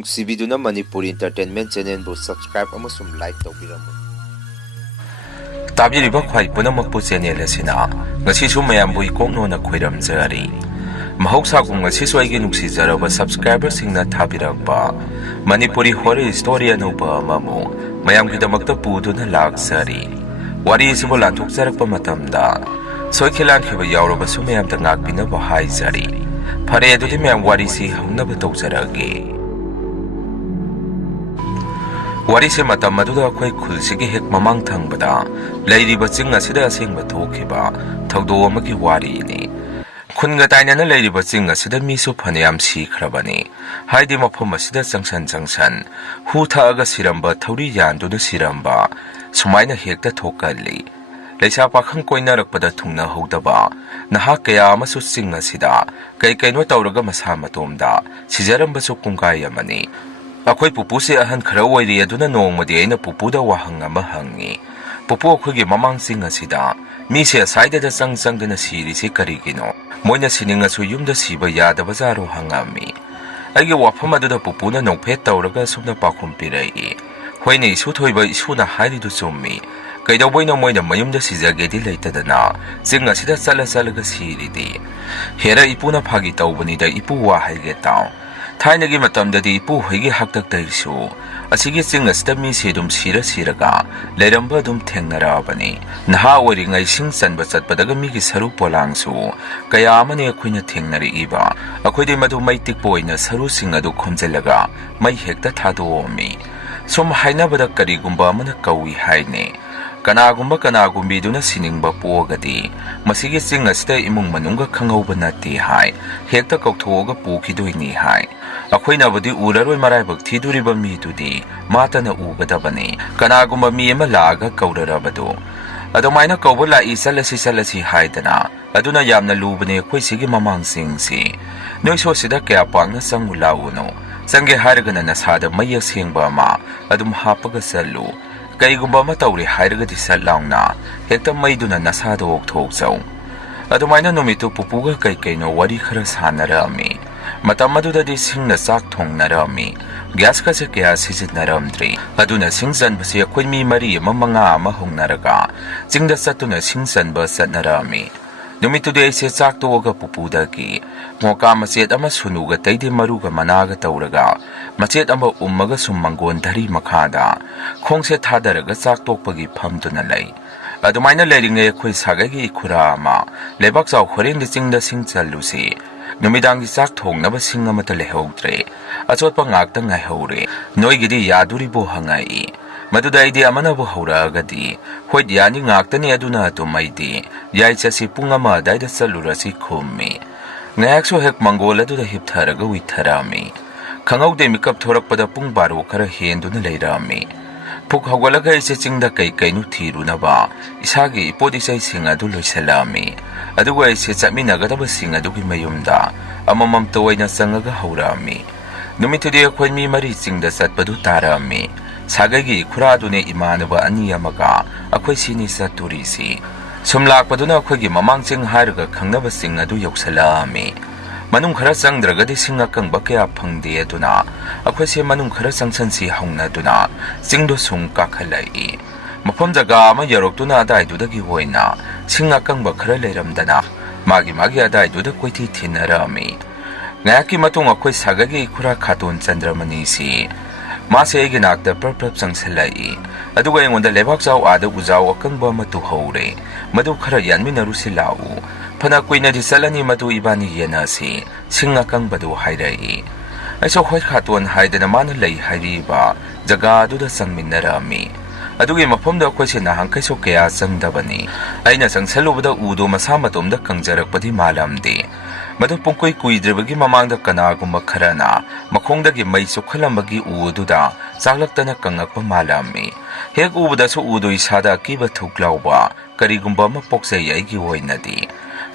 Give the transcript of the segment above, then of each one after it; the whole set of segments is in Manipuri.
ꯅꯨꯡꯁꯤꯕꯤꯗꯨꯅ ꯃꯅꯤꯄꯨꯔꯤ ꯏꯟꯇꯔꯇꯦꯟꯃꯦꯟ ꯆꯦꯅꯦꯜꯕꯨ ꯁꯕꯁꯀ꯭ꯔꯥꯏꯕ ꯑꯃꯁꯨꯡ ꯂꯥꯏꯛ ꯇꯧꯕꯤꯔꯝꯃꯨ꯫ ꯇꯥꯕꯤꯔꯤꯕ ꯈ꯭ꯋꯥꯏ ꯄꯨꯝꯅꯃꯛꯄꯨ ꯆꯦꯅꯦꯜ ꯑꯁꯤꯅ ꯉꯁꯤꯁꯨ ꯃꯌꯥꯝꯕꯨ ꯏꯀꯣꯛꯅꯣꯅ ꯈꯣꯏꯔꯝꯖꯔꯤ꯫ ꯃꯍꯧꯁꯥꯒꯨꯝ ꯉꯁꯤꯁꯨ ꯑꯩꯒꯤ ꯅꯨꯡꯁꯤꯖꯔꯕ ꯁꯕꯁꯀ꯭ꯔꯥꯏꯕꯔꯁꯤꯡꯅ ꯊꯥꯕꯤꯔꯛꯄ ꯃꯅꯤꯄꯨꯔꯤ ꯍꯣꯔꯔ ꯁ꯭ꯇꯣꯔꯤ ꯑꯅꯧꯕ ꯑꯃꯃꯨꯛ ꯃꯌꯥꯝꯒꯤꯗꯃꯛꯇ ꯄꯨꯗꯨꯅ ꯂꯥꯛꯆꯔꯤ꯫ ꯋꯥꯔꯤ ꯑꯁꯤꯕꯨ ꯂꯥꯟꯊꯣꯛꯆꯔꯛꯄ ꯃꯇꯝꯗ ꯁꯣꯏꯈꯤꯂꯥꯟꯈꯤꯕ ꯌꯥꯎꯔꯕꯁꯨ ꯃꯌꯥꯝꯗ ꯉꯥꯛꯄꯤꯅꯕ ꯍꯥꯏꯖꯔꯤ꯫ ꯐꯔꯦ ꯑꯗꯨꯗꯤ ꯃꯌꯥꯝ ꯋꯥꯔꯤꯁꯤ ꯍꯧꯅꯕ ꯇꯧꯖꯔꯒꯦ꯫ ꯋꯥꯔꯤꯁꯤ ꯃꯇꯝ ꯑꯗꯨꯗ ꯑꯩꯈꯣꯏ ꯈꯨꯜꯁꯤꯒꯤ ꯍꯦꯛ ꯃꯃꯥꯡ ꯊꯪꯕꯗ ꯂꯩꯔꯤꯕ ꯆꯤꯡ ꯑꯁꯤꯗ ꯑꯁꯦꯡꯕ ꯊꯣꯛꯈꯤꯕ ꯊꯧꯗꯣꯛ ꯑꯃꯒꯤ ꯋꯥꯔꯤꯅꯤ꯫ ꯈꯨꯟꯒ ꯇꯥꯏꯅꯅ ꯂꯩꯔꯤꯕ ꯆꯤꯡ ꯑꯁꯤꯗ ꯃꯤꯁꯨ ꯐꯅꯌꯥꯝ ꯁꯤꯈ꯭ꯔꯕꯅꯤ꯫ ꯍꯥꯏꯗꯤ ꯃꯐꯝ ꯑꯁꯤꯗ ꯆꯪꯁꯟ ꯍꯨ ꯊꯛꯑꯒ ꯁꯤꯔꯝꯕ, ꯊꯧꯔꯤ ꯌꯥꯟꯗꯨꯅ ꯁꯤꯔꯝꯕ ꯁꯨꯃꯥꯏꯅ ꯍꯦꯛꯇ ꯊꯣꯛꯀꯜꯂꯤ꯫ ꯂꯩꯁꯥ ꯄꯥꯈꯪ ꯀꯣꯏꯅꯔꯛꯄꯗ ꯊꯨꯡꯅꯍꯧꯗꯕ ꯅꯍꯥ ꯀꯌా ꯑꯃꯁꯨ ꯆꯤꯡ ꯑꯁꯤꯗ ꯀꯩꯅꯣ ꯇꯧꯔꯒ ꯃꯁꯥ ꯃꯇꯣꯝꯗ ꯁꯤꯖꯔꯝꯕꯁꯨ ꯄꯨꯡꯀꯥꯏ ꯑꯃꯅꯤ꯫ ꯑꯩꯈꯣꯏ ꯄꯨꯄꯨꯁꯦ ꯑꯍꯟ ꯈꯔ ꯑꯣꯏꯔꯤ ꯑꯗꯨꯅ ꯅꯣꯡꯃꯗꯤ ꯑꯩꯅ ꯄꯨꯄꯨꯗ ꯋꯥꯍꯪ ꯑꯃ ꯍꯪꯉꯤ꯫ ꯄꯨꯄꯨ, ꯑꯩꯈꯣꯏꯒꯤ ꯃꯃꯥꯡ ꯆꯤꯡ ꯑꯁꯤꯗ ꯃꯤꯁꯦ ꯑꯁꯥꯏꯗꯗ ꯆꯪꯗꯅ ꯁꯤꯔꯤꯁꯤ ꯀꯔꯤꯒꯤꯅꯣ? ꯃꯣꯏꯅ ꯁꯤꯅꯤꯡꯉꯁꯨ ꯌꯨꯝꯗ ꯁꯤꯕ ꯌꯥꯗꯕꯖꯥꯔꯣ ꯍꯪꯉꯝꯃꯤ꯫ ꯑꯩꯒꯤ ꯋꯥꯐꯝ ꯑꯗꯨꯗ ꯄꯨꯄꯨꯅ ꯅꯣꯛꯐꯦꯠ ꯇꯧꯔꯒ ꯁꯨꯝꯅ ꯄꯥꯎꯈꯨꯝ ꯄꯤꯔꯛꯏ꯫ ꯍꯣꯏꯅꯦ ꯏꯁꯨ ꯊꯣꯏꯕ, ꯏꯁꯨꯅ ꯍꯥꯏꯔꯤꯗꯨ ꯆꯨꯝꯃꯤ꯫ ꯀꯩꯗꯧꯕꯩꯅꯣ ꯃꯣꯏꯅ ꯃꯌꯨꯝꯗ ꯁꯤꯖꯒꯦꯗꯤ ꯂꯩꯇꯗꯅ ꯆꯤꯡ ꯑꯁꯤꯗ ꯆꯠꯂꯒ ꯁꯤꯔꯤꯗꯤ? ꯍꯦꯔ ꯏꯄꯨꯅ ꯐꯥꯒꯤ ꯇꯧꯕꯅꯤꯗ, ꯏꯄꯨ ꯋꯥ ꯍꯥꯏꯒꯦ ꯇꯥꯎ꯫ ꯊꯥꯏꯅꯒꯤ ꯃꯇꯝꯗꯗꯤ ꯏꯄꯨ ꯍꯣꯏꯒꯤ ꯍꯥꯛꯇꯛꯇꯒꯤꯁꯨ ꯑꯁꯤꯒꯤ ꯆꯤꯡ ꯑꯁꯤꯗ ꯃꯤꯁꯦ ꯑꯗꯨꯝ ꯁꯤꯔꯒ ꯂꯩꯔꯝꯕ ꯑꯗꯨꯝ ꯊꯦꯡꯅꯔꯛꯑꯕꯅꯤ꯫ ꯅꯍꯥ ꯑꯣꯏꯔꯤꯉꯩ ꯁꯤꯡ ꯆꯟꯕ ꯆꯠꯄꯗꯒ ꯃꯤꯒꯤ ꯁꯔꯨ ꯄꯣꯂꯥꯡꯁꯨ ꯀꯌꯥ ꯑꯃꯅꯤ ꯑꯩꯈꯣꯏꯅ ꯊꯦꯡꯅꯔꯛꯏꯕ꯫ ꯑꯩꯈꯣꯏꯗꯤ ꯃꯗꯨ ꯃꯩ ꯇꯤꯛꯄ ꯑꯣꯏꯅ ꯁꯔꯨꯁꯤꯡ ꯑꯗꯨ ꯈꯣꯝꯖꯤꯜꯂꯒ ꯃꯩ ꯍꯦꯛꯇ ꯊꯥꯗꯣꯛꯑꯝꯃꯤ꯫ ꯁꯨꯝ ꯍꯥꯏꯅꯕꯗ ꯀꯔꯤꯒꯨꯝꯕ ꯑꯃꯅ ꯀꯧꯏ ꯍꯥꯏꯅꯦ꯫ ꯀꯅꯥꯒꯨꯝꯕꯤꯗꯨꯅ ꯁꯤꯅꯤꯡꯕ ꯄꯣꯛꯑꯒꯗꯤ ꯃꯁꯤꯒꯤ ꯆꯤꯡ ꯑꯁꯤꯗ ꯏꯃꯨꯡ ꯃꯅꯨꯡꯒ ꯈꯪꯍꯧꯕ ꯅꯠꯇꯦ ꯍꯥꯏ, ꯍꯦꯛꯇ ꯀꯧꯊꯣꯛꯑꯒ ꯄꯨꯈꯤꯗꯣꯏꯅꯤ ꯍꯥꯏ꯫ ꯑꯩꯈꯣꯏꯅꯕꯨꯗꯤ ꯎꯔꯔꯣꯏ, ꯃꯔꯥꯏꯕꯛ ꯊꯤꯗꯣꯔꯤꯕ ꯃꯤꯗꯨꯗꯤ ꯃꯥꯇꯅ ꯎꯒꯗꯕꯅꯤ꯫ ꯀꯅꯥꯒꯨꯝꯕ ꯃꯤ ꯑꯃ ꯂꯥꯛꯑꯒ ꯀꯧꯔꯔꯕꯗꯨ ꯑꯗꯨꯃꯥꯏꯅ ꯀꯧꯕ ꯂꯥꯛꯏ, ꯆꯠꯂꯁꯤ ꯍꯥꯏꯗꯅ ꯑꯗꯨꯅ ꯌꯥꯝꯅ ꯂꯨꯕꯅꯦ ꯑꯩꯈꯣꯏ ꯁꯤꯒꯤ ꯃꯃꯥꯡ ꯆꯤꯡꯁꯤ꯫ ꯅꯣꯏꯁꯨ ꯁꯤꯗ ꯀꯌꯥ ꯄꯥꯛꯅ ꯆꯪꯉꯨ ꯂꯥꯛꯎꯅꯣ꯫ ꯆꯪꯒꯦ ꯍꯥꯏꯔꯒꯅ ꯅꯁꯥꯗ ꯃꯩ ꯑꯁꯦꯡꯕ ꯑꯃ ꯑꯗꯨꯝ ꯍꯥꯞꯄꯒ ꯆꯠꯂꯨ꯫ ꯀꯩꯒꯨꯝꯕ ꯑꯃ ꯇꯧꯔꯦ ꯍꯥꯏꯔꯒꯗꯤ ꯁꯠ ꯂꯥꯎꯅ ꯍꯦꯛꯇ ꯃꯩꯗꯨꯅ ꯅꯁꯥꯗ ꯑꯣꯛꯊꯣꯛꯆꯧ꯫ ꯑꯗꯨꯃꯥꯏꯅ ꯅꯨꯃꯤꯠꯇꯨ ꯄꯨꯄꯨꯒ ꯀꯩꯅꯣ ꯋꯥꯔꯤ ꯈꯔ ꯁꯥꯟꯅꯔꯛꯑꯝꯃꯤ꯫ ꯃꯇꯝ ꯑꯗꯨꯗꯗꯤ ꯁꯤꯡꯅ ꯆꯥꯛ ꯊꯣꯡꯅꯔꯝꯃꯤ꯫ ꯒ꯭ꯌꯥꯁꯀꯁꯦ ꯀꯌꯥ ꯁꯤꯖꯤꯟꯅꯔꯝꯗ꯭ꯔꯤ꯫ ꯑꯗꯨꯅ ꯁꯤꯡ ꯆꯟꯕꯁꯦ ꯑꯩꯈꯣꯏ ꯃꯤ 4 ꯑꯃ 5 ꯑꯃ ꯍꯧꯅꯔꯒ ꯆꯤꯡꯗ ꯆꯠꯇꯨꯅ ꯁꯤꯡ ꯆꯟꯕ ꯆꯠꯅꯔꯝꯃꯤ꯫ ꯅꯨꯃꯤꯠꯇꯨꯗꯤ ꯑꯩꯁꯦ ꯆꯥꯛ ꯇꯣꯛꯑꯒ ꯄꯨꯄꯨꯗꯒꯤ ꯃꯣꯀꯥ ꯃꯆꯦꯠ ꯑꯃ ꯁꯨꯅꯨꯒ ꯇꯩꯗꯦ ꯃꯔꯨꯒ ꯃꯅꯥꯒ ꯇꯧꯔꯒ ꯃꯆꯦꯠ ꯑꯃ ꯎꯝꯃꯒ ꯁꯨꯝ ꯃꯪꯒꯣꯟ ꯙꯔꯤ ꯃꯈꯥꯗ ꯈꯣꯡꯁꯦ ꯊꯥꯗꯔꯒ ꯆꯥꯛ ꯇꯣꯛꯄꯒꯤ ꯐꯝꯗꯨꯅ ꯂꯩ꯫ ꯑꯗꯨꯃꯥꯏꯅ ꯂꯩꯔꯤꯉꯩ ꯑꯩꯈꯣꯏ ꯁꯥꯒꯩꯒꯤ ꯏꯈꯨꯔꯥ ꯑꯃ ꯂꯩꯕꯥꯛꯆꯥꯎ ꯍꯣꯔꯦꯟꯗꯤ ꯆꯤꯡꯗ ꯁꯤꯡ ꯆꯜꯂꯨꯁꯤ, ꯅꯨꯃꯤꯗꯥꯡꯒꯤ ꯆꯥꯛ ꯊꯣꯡꯅꯕ ꯁꯤꯡ ꯑꯃꯠꯇ ꯂꯩꯍꯧꯗ꯭ꯔꯦ, ꯑꯆꯣꯠꯄ ꯉꯥꯛꯇ ꯉꯥꯏꯍꯧꯔꯦ, ꯅꯣꯏꯒꯤꯗꯤ ꯌꯥꯗꯣꯔꯤꯕꯣ ꯍꯪꯉꯛꯏ꯫ ꯃꯗꯨꯗ ꯑꯩꯗꯤ ꯑꯃꯅꯕꯨ ꯍꯧꯔꯛꯑꯒꯗꯤ ꯍꯣꯏ ꯌꯥꯅꯤ ꯉꯥꯛꯇꯅꯤ, ꯑꯗꯨꯅ ꯑꯗꯨꯝ ꯑꯩꯗꯤ ꯌꯥꯏ ꯆꯠꯁꯤ ꯄꯨꯡ 1 ꯑꯗꯥꯏꯗ ꯆꯠꯂꯨꯔꯁꯤ ꯈꯨꯝꯃꯤ꯫ ꯉꯥꯏꯍꯥꯛꯁꯨ ꯍꯦꯛ ꯃꯪꯒꯣꯜ ꯑꯗꯨꯗ ꯍꯤꯞꯊꯔꯒ ꯎꯏꯊꯔꯝꯃꯤ꯫ ꯈꯪꯍꯧꯗꯦ ꯃꯤꯀꯞ ꯊꯣꯔꯛꯄꯗ ꯄꯨꯡ 12 ꯈꯔ ꯍꯦꯟꯗꯨꯅ ꯂꯩꯔꯝꯃꯤ꯫ ꯐꯨꯛ ꯍꯧꯒꯠꯂꯒ ꯑꯩꯁꯦ ꯆꯤꯡꯗ ꯀꯩꯅꯣ ꯊꯤꯔꯨꯅꯕ ꯏꯁꯥꯒꯤ ꯏꯄꯣꯠ ꯏꯆꯩꯁꯤꯡ ꯑꯗꯨ ꯂꯣꯏꯁꯤꯜꯂꯛꯑꯝꯃꯤ꯫ ꯑꯗꯨꯒ ꯑꯩꯁꯦ ꯆꯠꯃꯤꯟꯅꯒꯗꯕꯁꯤꯡ ꯑꯗꯨꯒꯤ ꯃꯌꯨꯝꯗ ꯑꯃꯃꯝꯇ ꯑꯣꯏꯅ ꯆꯪꯉꯒ ꯍꯧꯔꯛꯑꯝꯃꯤ꯫ ꯅꯨꯃꯤꯠꯇꯨꯗꯤ ꯑꯩꯈꯣꯏ ꯃꯤ 4 ꯆꯤꯡꯗ ꯆꯠꯄꯗꯨ ꯇꯥꯔꯛꯑꯝꯃꯤ꯫ ꯁꯥꯒꯩꯒꯤ ꯏꯈꯨꯔꯥꯗꯨꯅꯦ ꯏꯃꯥꯟꯅꯕ 2 ꯑꯃꯒ ꯑꯩꯈꯣꯏ ꯁꯤꯅꯤ ꯆꯠꯇꯣꯔꯤꯁꯤ꯫ ꯁꯨꯝ ꯂꯥꯛꯄꯗꯨꯅ ꯑꯩꯈꯣꯏꯒꯤ ꯃꯃꯥꯡ ꯆꯤꯡ ꯍꯥꯏꯔꯒ ꯈꯪꯅꯕꯁꯤꯡ ꯑꯗꯨ ꯌꯧꯁꯤꯜꯂꯛꯑꯝꯃꯤ꯫ ꯃꯅꯨꯡ ꯈꯔ ꯆꯪꯗ꯭ꯔꯒꯗꯤ ꯁꯤꯡ ꯑꯀꯪꯕ ꯀꯌా ꯐꯪꯗꯦ, ꯑꯗꯨꯅ ꯑꯩꯈꯣꯏꯁꯦ ꯃꯅꯨꯡ ꯈꯔ ꯆꯪꯁꯟꯁꯤ ꯍꯧꯅꯗꯨꯅ ꯆꯤꯡꯗꯣ ꯁꯨꯝ ꯀꯥꯈꯠꯂꯛꯏ꯫ ꯃꯐꯝ ꯖꯒꯥ ꯑꯃ ꯌꯧꯔꯛꯇꯨꯅ ꯑꯗꯥꯏꯗꯨꯗꯒꯤ ꯑꯣꯏꯅ ꯁꯤꯡ ꯑꯀꯪꯕ ꯈꯔ ꯂꯩꯔꯝꯗꯅ ꯃꯥꯒꯤ ꯑꯗꯥꯏꯗꯨꯗ ꯀꯣꯏꯊꯤ ꯊꯤꯅꯔꯝꯃꯤ꯫ ꯉꯥꯏꯍꯥꯛꯀꯤ ꯃꯇꯨꯡ ꯑꯩꯈꯣꯏ ꯁꯥꯒꯩꯒꯤ ꯏꯈꯨꯔꯥ ꯈꯥꯇꯣꯟ ꯆꯟꯗ꯭ꯔꯃꯅꯤꯁꯤ ꯃꯥꯁꯦ ꯑꯩꯒꯤ ꯅꯥꯛꯇ ꯄ꯭ꯔꯞ ꯆꯪꯁꯤꯜꯂꯛꯏ꯫ ꯑꯗꯨꯒ ꯑꯩꯉꯣꯟꯗ ꯂꯩꯕꯥꯛꯆꯥꯎ ꯑꯥꯗ ꯎꯖꯥꯎ ꯑꯀꯪꯕ ꯑꯃ ꯇꯨꯍꯧꯔꯦ, ꯃꯗꯨ ꯈꯔ ꯌꯥꯟꯃꯤꯟꯅꯔꯨꯁꯤ ꯂꯥꯛꯎ, ꯐꯅ ꯀꯨꯏꯅꯗꯤ ꯆꯠꯂꯅꯤ, ꯃꯗꯨ ꯏꯕꯥꯅꯤ ꯌꯦꯟꯅꯁꯤ, ꯁꯤꯡ ꯑꯀꯪꯕꯗꯨ ꯍꯥꯏꯔꯛꯏ꯫ ꯑꯩꯁꯨ ꯍꯣꯏ ꯈꯥꯇꯣꯟ ꯍꯥꯏꯗꯅ ꯃꯥꯅ ꯂꯩ ꯍꯥꯏꯔꯤꯕ ꯖꯒꯥ ꯑꯗꯨꯗ ꯆꯪꯃꯤꯟꯅꯔꯝꯃꯤ꯫ ꯑꯗꯨꯒꯤ ꯃꯐꯝꯗ ꯑꯩꯈꯣꯏꯁꯦ ꯅꯍꯥꯟꯈꯩꯁꯨ ꯀꯌꯥ ꯆꯪꯗꯕꯅꯤ꯫ ꯑꯩꯅ ꯆꯪꯁꯜꯂꯨꯕꯗ ꯎꯗꯣ ꯃꯁꯥ ꯃꯇꯣꯝꯗ ꯀꯪꯖꯔꯛꯄꯗꯤ ꯃꯥꯜꯂꯝꯗꯦ꯫ ꯃꯗꯨ ꯄꯨꯡꯀꯨꯏ ꯀꯨꯏꯗ꯭ꯔꯤꯕꯒꯤ ꯃꯃꯥꯡꯗ ꯀꯅꯥꯒꯨꯝꯕ ꯈꯔꯅ ꯃꯈꯣꯡꯗꯒꯤ ꯃꯩ ꯆꯨꯞꯈꯠꯂꯝꯕꯒꯤ ꯎ ꯑꯗꯨꯗ ꯆꯥꯛꯂꯛꯇꯅ ꯀꯪꯉꯛꯄ ꯃꯥꯜꯂꯝꯃꯤ꯫ ꯍꯦꯛ ꯎꯕꯗꯁꯨ ꯎꯗꯣ ꯏꯁꯥꯗ ꯑꯀꯤꯕ ꯊꯨꯛ ꯂꯥꯎꯕ ꯀꯔꯤꯒꯨꯝꯕ ꯑꯃ ꯄꯣꯛꯆꯩ ꯑꯩꯒꯤ ꯑꯣꯏꯅꯗꯤ꯫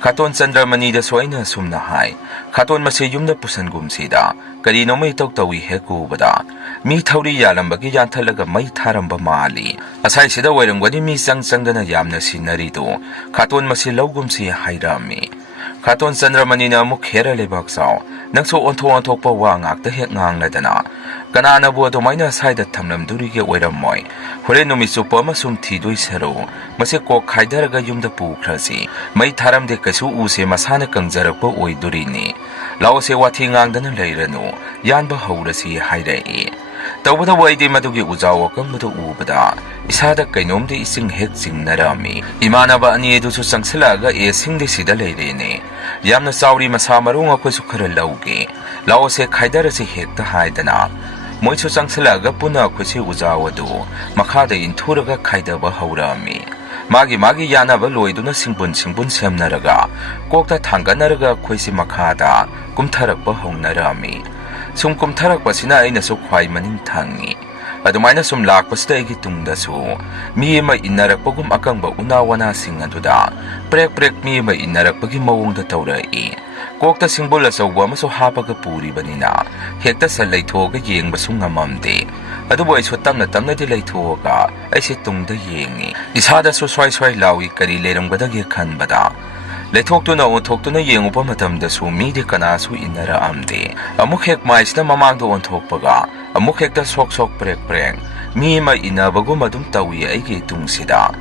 ꯈꯥꯇꯣꯟ ꯆꯟꯗ꯭ꯔꯃꯅꯤꯗꯁꯨ ꯑꯩꯅ ꯑꯁꯨꯝꯅ ꯍꯥꯏ, ꯈꯥꯇꯣꯟ ꯃꯁꯤ ꯌꯨꯝꯗ ꯄꯨꯁꯟꯒꯨꯝꯁꯤꯗ, ꯀꯔꯤꯅꯣꯃ ꯏꯇꯧ ꯇꯧꯏ ꯍꯦꯛ ꯎꯕꯗ, ꯃꯤ ꯊꯧꯔꯤ ꯌꯥꯜꯂꯝꯕꯒꯤ ꯌꯥꯟꯊꯠꯂꯒ ꯃꯩ ꯊꯥꯔꯝꯕ ꯃꯥꯜꯂꯤ, ꯑꯁꯥꯏꯁꯤꯗ ꯑꯣꯏꯔꯝꯒꯅꯤ ꯃꯤ ꯆꯪꯗꯅ ꯌꯥꯝꯅ ꯁꯤꯅꯔꯤꯗꯣ, ꯈꯥꯇꯣꯟ ꯃꯁꯤ ꯂꯧꯒꯨꯝꯁꯤ ꯍꯥꯏꯔꯝꯃꯤ꯫ Khaton Chandramani amuk khera lebak saw nangso onthok wa ngakta hek ngangladana kanana bu adumaina saida thamlamduri ge oiramoi hore numisu pama sum thidoi sero mase ko khaidaraga yumda pukhrasi mai tharam de kasu use masana kangjarakpa oidurini lawse wathi ngangdana leiranu yanba haurasi hairei tawbada waidi madugi ujaw kambudu ubada isada kainomde ising hek jingnarami imanaba ani edu su sangsilaga e singde sida leirene yamna sauri masa marung akoi su khara lauge lawse khaidara se hekta haidana moi su sangsilaga puna akoi se ujaw adu makhada inthuraga khaidaba haurami magi yanaba loiduna singbun semnaraga kokta thanganaraga khoisi makhada kumtharakpa hongnarami sum kumtharakpasina aina su khwai maning thangi adumaina sum lakpasida igi tungdasu mi ma inarakpagum akangba unawana sing aduda prek mi ma inarakpagi mawongda tawrai kokta singbol asawba amaso hapaga puribanina hekta sa leithoga yengba su ngamamde adubo aisu tamna di leithoga aise tungda yengi isada su swai lawi kari leramgadagi khanbada leithoktuna onthoktuna yengupa matamda su mi de kana su inara amde amuk hek maisna mamangdo onthokpaga amuk hekta sok prek mi ma inabagu madum tawi aigi tungsida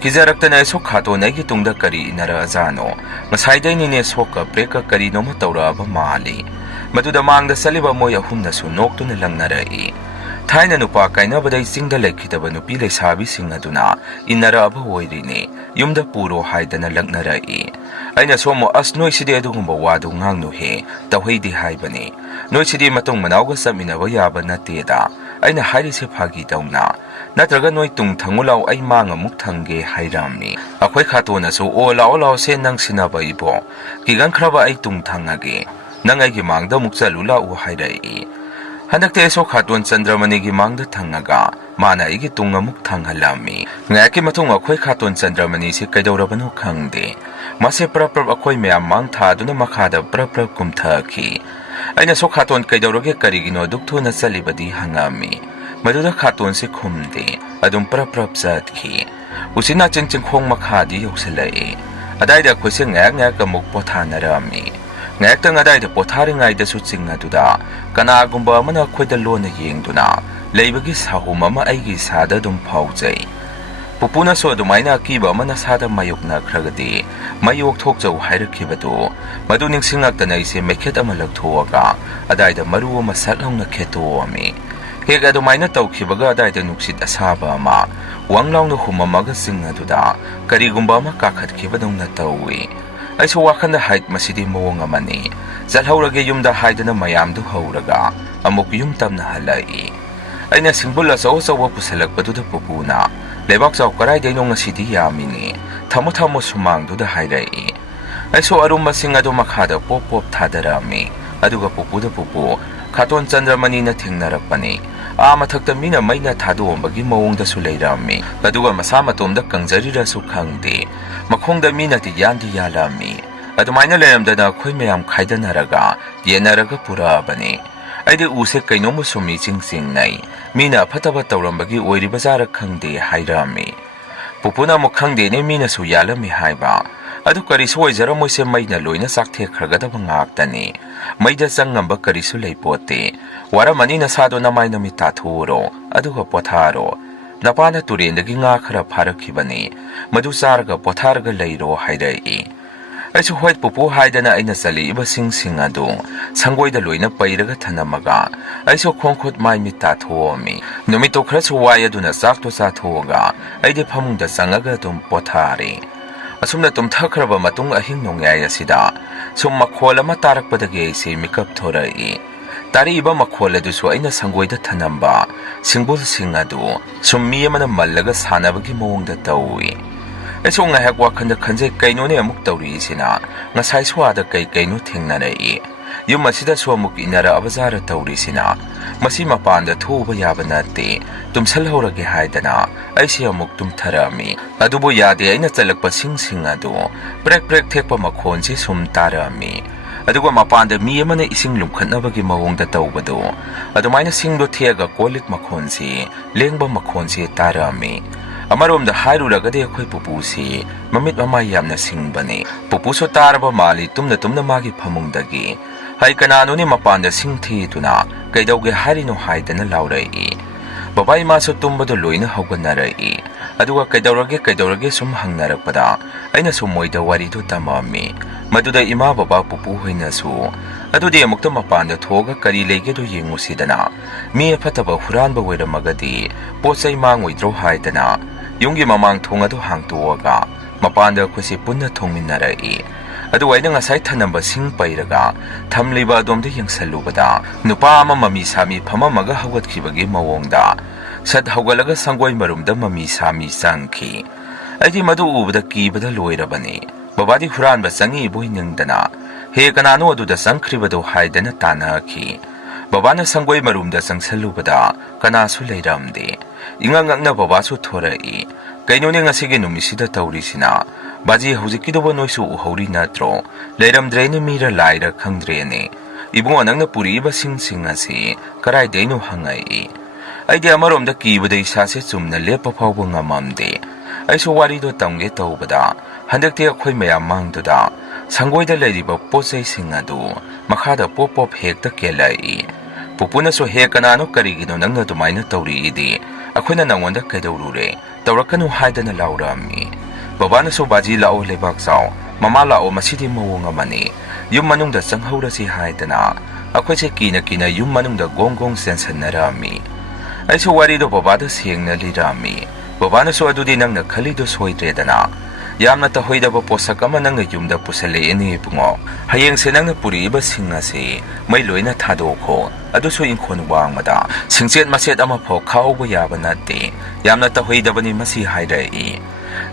kijarakta sok khato nagi tungda kari inara azano masaidai ni ne soka preka kari no matawra ba mali maduda mangda saliba moy ahumna su noktuna langnarai thaina nupa kaina badai singda lekhitaba nupi leisabi singaduna inara ba hoirini yumda puro haidana langnarai aina somo asnoi sidi adugumba wadu ngangnu he tawheidi haibani noi sidi matong manawga saminaba yaba nateda aina harise phagi dauna natraga noi tung thangulaw ai manga muk thange hairamni akhoi khatona so o lao se nang sinaba ibo kigan khraba ai tung thangage nangai gi mangda mukchalula u hairai hanakte so khaton Chandramani gi mangda thangaga mana igi tunga muk thanghalami ngaki matung akhoi khaton Chandramani se kaidorabanu khangde mase prap akhoi meyam mang thaduna makhada prap kumthaki aina so khaton kaidoroge karigino dukthuna salibadi hangami maduda khaton se khumde adum prap zatkhi usina chenchen khong makhadi yokselai adaida khoise ngak amuk pothanarami ngakta ngadaida potharingai da su chingaduda kanagumba mana khoida lona yengduna leibagi sahum ama aigi sada dum phaujai pupuna so dumaina kiba mana sada mayukna khragadi mayok thokjau hairakibadu madu ningsingakta ise mekhet ama lakthoaga adaida maru ama satlongna kheto ami hega dumaina tawkhibaga adaida nuksit asaba ama wanglawna humamaga singaduda karigumba ama kakhatkibadongna tawi aiso wakhanda hait masidi mawong amani jalhaurage yumda haidana mayamdu hauraga amuk yum tamna halai aina singbula sawa pusalakpaduda pupuna lebak jaw karai daino ngasidi yamini thamo sumangduda hairai aiso arumba singadu makhada pop thadarami aduga pupuda pupu Khaton Chandramani na thingnarakpani mathakta mina maina thadombagi mawongda su leirami aduga masa matomda kangjari su khangde makhongda mina ti yandi yalami adumaina leramdana khoi meyam khaidanaraga yenaraga purabani aide use kainomu sumi chingsing mina phataba tawrambagi oiriba jara khangde hairami pupuna mukhangde ne mina su yalami haiba adu kari soijara moise maina loina sakthe khragada bangaktani maida sangamba kari su leipote waramani na sado namaina mi tathuro aduga potharo napana turendagi nga khara pharakhibani madu sarga potharga leiro hairai aisu hoit pupu haidana aina sali iba sing adu sangoida loina pairaga thanamaga aisu khongkhot mai mi tathomi numito khra suwaya duna sakto sathoga aide phamungda sangaga tum pothari asumna tum thakraba matung ahing nongyai asida sum makhol ama tarakpadagi se mikap thorai tari iba makhol adu su aina sangoida thanamba singbul singadu summi amana mallaga sanabagi mawongda tawi aiso ngahak wakhanda khanje kainone amuk tawri sina ngasai swada kaino thingnanai yum asida su amuk inara abazara tawri sina masi mapanda thoba yabanate tumsal horage haidana aisi amuk tumtharami adubo yade aina chalakpa sing adu prek thekpa makhonsi sum tarami adugo mapanda mi amana ising lumkhatnabagi mawongda tawbadu adumaina singdo thega kolik makhonsi lengba makhonsi tarami ꯑꯃꯔꯣꯝꯗ ꯍꯥꯏꯔꯨꯔꯒꯗꯤ ꯑꯩꯈꯣꯏ ꯄꯨꯄꯨꯁꯤ ꯃꯃꯤꯠ ꯃꯃꯥꯏ ꯌꯥꯝꯅ ꯁꯤꯡꯕꯅꯤ ꯄꯨꯄꯨꯁꯨ ꯇꯥꯔꯕ ꯃꯥꯜꯂꯤ ꯇꯨꯝꯅ ꯇꯨꯝꯅ ꯃꯥꯒꯤ ꯐꯃꯨꯡꯗꯒꯤ ꯍꯩ ꯀꯅꯥꯅꯣꯅꯤ ꯃꯄꯥꯟꯗ ꯁꯤꯡ ꯊꯤꯗꯨꯅ ꯀꯩꯗꯧꯒꯦ ꯍꯥꯏꯔꯤꯅꯣ ꯍꯥꯏꯗꯅ ꯂꯥꯎꯔꯛꯏ ꯕꯕꯥ ꯏꯃꯥꯁꯨ ꯇꯨꯝꯕꯗꯣ ꯂꯣꯏꯅ ꯍꯧꯒꯠꯅꯔꯛꯏ ꯑꯗꯨꯒ ꯀꯩꯗꯧꯔꯒꯦ ꯁꯨꯝ ꯍꯪꯅꯔꯛꯄꯗ ꯑꯩꯅꯁꯨ ꯃꯣꯏꯗ ꯋꯥꯔꯤꯗꯨ ꯇꯝꯃꯝꯃꯤ ꯃꯗꯨꯗ ꯏꯃꯥ ꯕꯕꯥ ꯄꯨꯄꯨ ꯍꯣꯏꯅꯁꯨ ꯑꯗꯨꯗꯤ ꯑꯃꯨꯛꯇ ꯃꯄꯥꯟꯗ ꯊꯣꯛꯑꯒ ꯀꯔꯤ ꯂꯩꯒꯦꯗꯣ ꯌꯦꯡꯉꯨꯁꯤꯗꯅ ꯃꯤ ꯑꯐꯠꯇꯕ ꯍꯨꯔꯥꯟꯕ ꯑꯣꯏꯔꯝꯃꯒꯗꯤ ꯄꯣꯠ ꯆꯩ ꯃꯥꯡꯉꯣꯏꯗ꯭ꯔꯣ ꯍꯥꯏꯗꯅ ꯌꯨꯝꯒꯤ ꯃꯃꯥꯡ ꯊꯣꯡ ꯑꯗꯨ ꯍꯥꯡꯇꯣꯛꯑꯒ ꯃꯄꯥꯟꯗ ꯑꯩꯈꯣꯏꯁꯦ ꯄꯨꯟꯅ ꯊꯣꯡꯃꯤꯟꯅꯔꯛꯏ ꯑꯗꯨꯒ ꯑꯩꯅ ꯉꯁꯥꯏ ꯊꯅꯝꯕ ꯁꯤꯡ ꯄꯩꯔꯒ ꯊꯝꯂꯤꯕ ꯑꯗꯣꯝꯗ ꯌꯦꯡꯁꯜꯂꯨꯕꯗ ꯅꯨꯄꯥ ꯑꯃ ꯃꯃꯤ ꯁꯥꯃꯤ ꯐꯝꯃꯝꯃꯒ ꯍꯧꯒꯠꯈꯤꯕꯒꯤ ꯃꯑꯣꯡꯗ ꯁꯠ ꯍꯧꯒꯠꯂꯒ ꯁꯪꯒꯣꯏ ꯃꯔꯨꯝꯗ ꯃꯃꯤ ꯁꯥꯃꯤ ꯆꯪꯈꯤ ꯑꯩꯗꯤ ꯃꯗꯨ ꯎꯕꯗ ꯀꯤꯕꯗ ꯂꯣꯏꯔꯕꯅꯤ ꯕꯕꯥꯗꯤ ꯍꯨꯔꯥꯟꯕ ꯆꯪꯉꯤꯕꯣꯏ ꯅꯤꯡꯗꯅ ꯍꯦ ꯀꯅꯥꯅꯣ ꯑꯗꯨꯗ ꯆꯪꯈ꯭ꯔꯤꯕꯗꯣ ꯍꯥꯏꯗꯅ ꯇꯥꯟꯅꯈꯤ ꯕꯕꯥꯅ ꯁꯪꯒꯣꯏ ꯃꯔꯨꯝꯗ ꯆꯪꯁꯜꯂꯨꯕꯗ ꯀꯅꯥꯁꯨ ꯂꯩꯔꯝꯗꯦ ꯏꯉꯛ ꯉꯛꯅ ꯕꯕꯥꯁꯨ ꯊꯣꯔꯛꯏ ꯀꯩꯅꯣꯅꯦ ꯉꯁꯤꯒꯤ ꯅꯨꯃꯤꯠꯁꯤꯗ ꯇꯧꯔꯤꯁꯤꯅ ꯕꯥꯖꯤ ꯍꯧꯖꯤꯛꯀꯤꯗꯨꯕꯨ ꯅꯣꯏꯁꯨ ꯎꯍꯧꯔꯤ ꯅꯠꯇ꯭ꯔꯣ ꯂꯩꯔꯝꯗ꯭ꯔꯦꯅꯦ ꯃꯤꯔ ꯂꯥꯏꯔ ꯈꯪꯗ꯭ꯔꯦꯅꯦ ꯏꯕꯨꯡꯉꯣ ꯅꯪꯅ ꯄꯨꯔꯛꯏꯕ ꯁꯤꯡ ꯑꯁꯤ ꯀꯔꯥꯏꯗꯩꯅꯣ ꯍꯪꯉꯛꯏ ꯑꯩꯗꯤ ꯑꯃꯔꯣꯝꯗ ꯀꯤꯕꯗ ꯏꯁꯥꯁꯦ ꯆꯨꯝꯅ ꯂꯦꯞꯄ ꯐꯥꯎꯕ ꯉꯝꯃꯝꯗꯦ ꯑꯩꯁꯨ ꯋꯥꯔꯤꯗꯣ ꯇꯝꯒꯦ ꯇꯧꯕꯗ ꯍꯟꯗꯛꯇꯤ ꯑꯩꯈꯣꯏ ꯃꯌꯥꯝ ꯃꯥꯡꯗꯨꯗ ꯁꯪꯒꯣꯏꯗ ꯂꯩꯔꯤꯕ ꯄꯣꯠꯆꯩꯁꯤꯡ ꯑꯗꯨ ꯃꯈꯥꯗ ꯄꯣꯞ ꯍꯦꯛꯇ ꯀꯦꯜꯂꯛꯏ ꯄꯨꯄꯨꯅꯁꯨ ꯍꯦ ꯀꯅꯥꯅꯣ ꯀꯔꯤꯒꯤꯅꯣ ꯅꯪꯅ ꯑꯗꯨꯃꯥꯏꯅ ꯇꯧꯔꯤꯏꯗꯤ ꯑꯩꯈꯣꯏꯅ ꯅꯪꯉꯣꯟꯗ ꯀꯩꯗꯧꯔꯨꯔꯦ ꯇꯧꯔꯛꯀꯅꯨ ꯍꯥꯏꯗꯅ ꯂꯥꯎꯔꯝꯃꯤ ꯕꯕꯥꯅꯁꯨ ꯕꯥꯖꯤ ꯂꯥꯛꯑꯣ ꯂꯩꯕꯥꯛ ꯆꯥꯎ ꯃꯃꯥ ꯂꯥꯛꯑꯣ ꯃꯁꯤꯗꯤ ꯃꯑꯣꯡ ꯑꯃꯅꯤ ꯌꯨꯝ ꯃꯅꯨꯡꯗ ꯆꯪꯍꯧꯔꯁꯤ ꯍꯥꯏꯗꯅ ꯑꯩꯈꯣꯏꯁꯦ ꯀꯤꯅ ꯌꯨꯝ ꯃꯅꯨꯡꯗ ꯒꯣꯡ ꯆꯦꯟꯁꯟꯅꯔꯝꯃꯤ ꯑꯩꯁꯨ ꯋꯥꯔꯤꯗꯣ ꯕꯕꯥꯗ ꯁꯦꯡꯅ ꯂꯤꯔꯝꯃꯤ ꯕꯕꯥꯅꯁꯨ ꯑꯗꯨꯗꯤ ꯅꯪꯅ ꯈꯜꯂꯤꯗꯣ ꯁꯣꯏꯗ꯭ꯔꯦꯗꯅ ꯌꯥꯝꯅ ꯇꯍꯣꯏꯗꯕ ꯄꯣꯠꯁꯛ ꯑꯃ ꯅꯪꯅ ꯌꯨꯝꯗ ꯄꯨꯁꯜꯂꯛꯑꯦꯅꯦ ꯏꯕꯨꯡꯉꯣ ꯍꯌꯦꯡꯁꯦ ꯅꯪꯅ ꯄꯨꯔꯛꯏꯕ ꯁꯤꯡ ꯑꯁꯤ ꯃꯩ ꯂꯣꯏꯅ ꯊꯥꯗꯣꯛꯈꯣ ꯑꯗꯨꯁꯨ ꯏꯪꯈꯣꯜ ꯋꯥꯡꯃꯗ ꯁꯤꯡꯆꯦꯠ ꯃꯆꯦꯠ ꯑꯃꯐꯥꯎ ꯈꯥꯎꯕ ꯌꯥꯕ ꯅꯠꯇꯦ ꯌꯥꯝꯅ ꯇꯍꯣꯏꯗꯕꯅꯤ ꯃꯁꯤ ꯍꯥꯏꯔꯛꯏ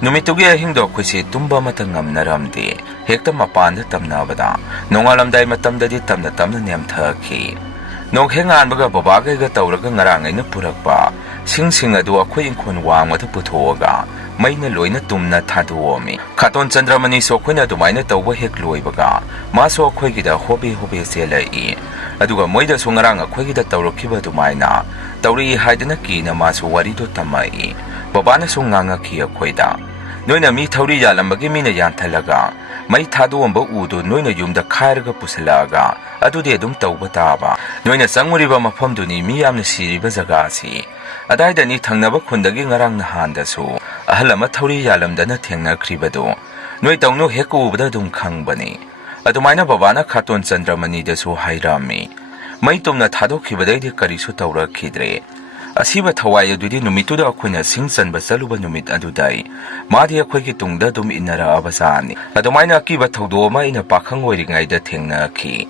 ꯅꯨꯃꯤꯠꯇꯨꯒꯤ ꯑꯍꯤꯡꯗꯣ ꯑꯩꯈꯣꯏꯁꯦ ꯇꯨꯝꯕ ꯑꯃꯠꯇ ꯉꯝꯅꯔꯝꯗꯦ ꯍꯦꯛꯇ ꯃꯄꯥꯟꯗ ꯇꯝꯅꯕꯗ ꯅꯣꯡꯉꯥꯜꯂꯝꯗꯥꯏ ꯃꯇꯝꯗꯗꯤ ꯇꯞꯅ ꯅꯦꯝꯊꯈꯤ ꯅꯣꯡ ꯍꯦꯛ ꯉꯥꯟꯕꯒ ꯕꯕꯥꯒꯩꯒ ꯇꯧꯔꯒ ꯉꯔꯥꯡ ꯑꯩꯅ ꯄꯨꯔꯛꯄ ꯁꯤꯡ ꯑꯗꯨ ꯑꯩꯈꯣꯏ ꯏꯪꯈꯣꯜ ꯋꯥꯡꯃꯗ ꯄꯨꯊꯣꯛꯑꯒ ꯃꯩꯅ ꯂꯣꯏꯅ ꯇꯨꯝꯅ ꯊꯥꯗꯣꯛꯑꯝꯃꯤ ꯈꯥꯇꯣꯟ ꯆꯟꯗ꯭ꯔꯃꯅꯤꯁꯨ ꯑꯩꯈꯣꯏꯅ ꯑꯗꯨꯃꯥꯏꯅ ꯇꯧꯕ ꯍꯦꯛ ꯂꯣꯏꯕꯒ ꯃꯥꯁꯨ ꯑꯩꯈꯣꯏꯒꯤꯗ ꯍꯣꯕꯦ ꯆꯦꯜꯂꯛꯏ ꯑꯗꯨꯒ ꯃꯣꯏꯗꯁꯨ ꯉꯔꯥꯡ ꯑꯩꯈꯣꯏꯒꯤꯗ ꯇꯧꯔꯛꯈꯤꯕ ꯑꯗꯨꯃꯥꯏꯅ ꯇꯧꯔꯛꯏ ꯍꯥꯏꯗꯅ ꯀꯤꯅ ꯃꯥꯁꯨ ꯋꯥꯔꯤꯗꯣ ꯇꯝꯃꯛꯏ ꯕꯕꯥꯅꯁꯨ ꯉꯥꯡꯉꯛꯈꯤ ꯑꯩꯈꯣꯏꯗ ꯅꯣꯏꯅ ꯃꯤ ꯊꯧꯔꯤ ꯌꯥꯜꯂꯝꯕꯒꯤ ꯃꯤꯅ ꯌꯥꯟꯊꯠꯂꯒ ꯃꯩ ꯊꯥꯗꯣꯛꯑꯝꯕ ꯎꯗꯨ ꯅꯣꯏꯅ ꯌꯨꯝꯗ ꯈꯥꯏꯔꯒ ꯄꯨꯁꯜꯂꯛꯑꯒ ꯑꯗꯨꯗꯤ ꯑꯗꯨꯝ ꯇꯧꯕ ꯇꯥꯕ ꯅꯣꯏꯅ ꯆꯪꯉꯨꯔꯤꯕ ꯃꯐꯝꯗꯨꯅꯤ ꯃꯤ ꯌꯥꯝꯅ ꯁꯤꯔꯤꯕ ꯖꯒꯥꯁꯤ ꯑꯗꯥꯏꯗꯅꯤ ꯊꯪꯅꯕ ꯈꯨꯟꯗꯒꯤ ꯉꯔꯥꯡ ꯅꯍꯥꯟꯗꯁꯨ ꯑꯍꯜ ꯑꯃ ꯊꯧꯔꯤ ꯌꯥꯜꯂꯝꯗꯅ ꯊꯦꯡꯅꯈ꯭ꯔꯤꯕꯗꯨ ꯅꯣꯏ ꯇꯧꯅꯨ ꯍꯦꯛ ꯎꯕꯗ ꯑꯗꯨꯝ ꯈꯪꯕꯅꯤ ꯑꯗꯨꯃꯥꯏꯅ ꯕꯕꯥꯅ ꯈꯥꯇꯣꯟ ꯆꯟꯗ꯭ꯔꯃꯅꯤꯗꯁꯨ ꯍꯥꯏꯔꯝꯃꯤ ꯃꯩ ꯇꯨꯝꯅ ꯊꯥꯗꯣꯛꯈꯤꯕꯗꯩꯗꯤ ꯀꯔꯤꯁꯨ ꯇꯧꯔꯛꯈꯤꯗ꯭ꯔꯦ ꯑꯁꯤꯕ ꯊꯋꯥꯏ ꯑꯗꯨꯗꯤ ꯅꯨꯃꯤꯠꯇꯨꯗ ꯑꯩꯈꯣꯏꯅ ꯁꯤꯡ ꯆꯟꯕ ꯆꯠꯂꯨꯕ ꯅꯨꯃꯤꯠ ꯑꯗꯨꯗꯩ ꯃꯥꯗꯤ ꯑꯩꯈꯣꯏꯒꯤ ꯇꯨꯡꯗ ꯑꯗꯨꯝ ꯏꯟꯅꯔꯛꯑꯕꯖꯥꯠꯅꯤ ꯑꯗꯨꯃꯥꯏꯅ ꯑꯀꯤꯕ ꯊꯧꯗꯣꯛ ꯑꯃ ꯑꯩꯅ ꯄꯥꯈꯪ ꯑꯣꯏꯔꯤꯉꯩꯗ ꯊꯦꯡꯅꯈꯤ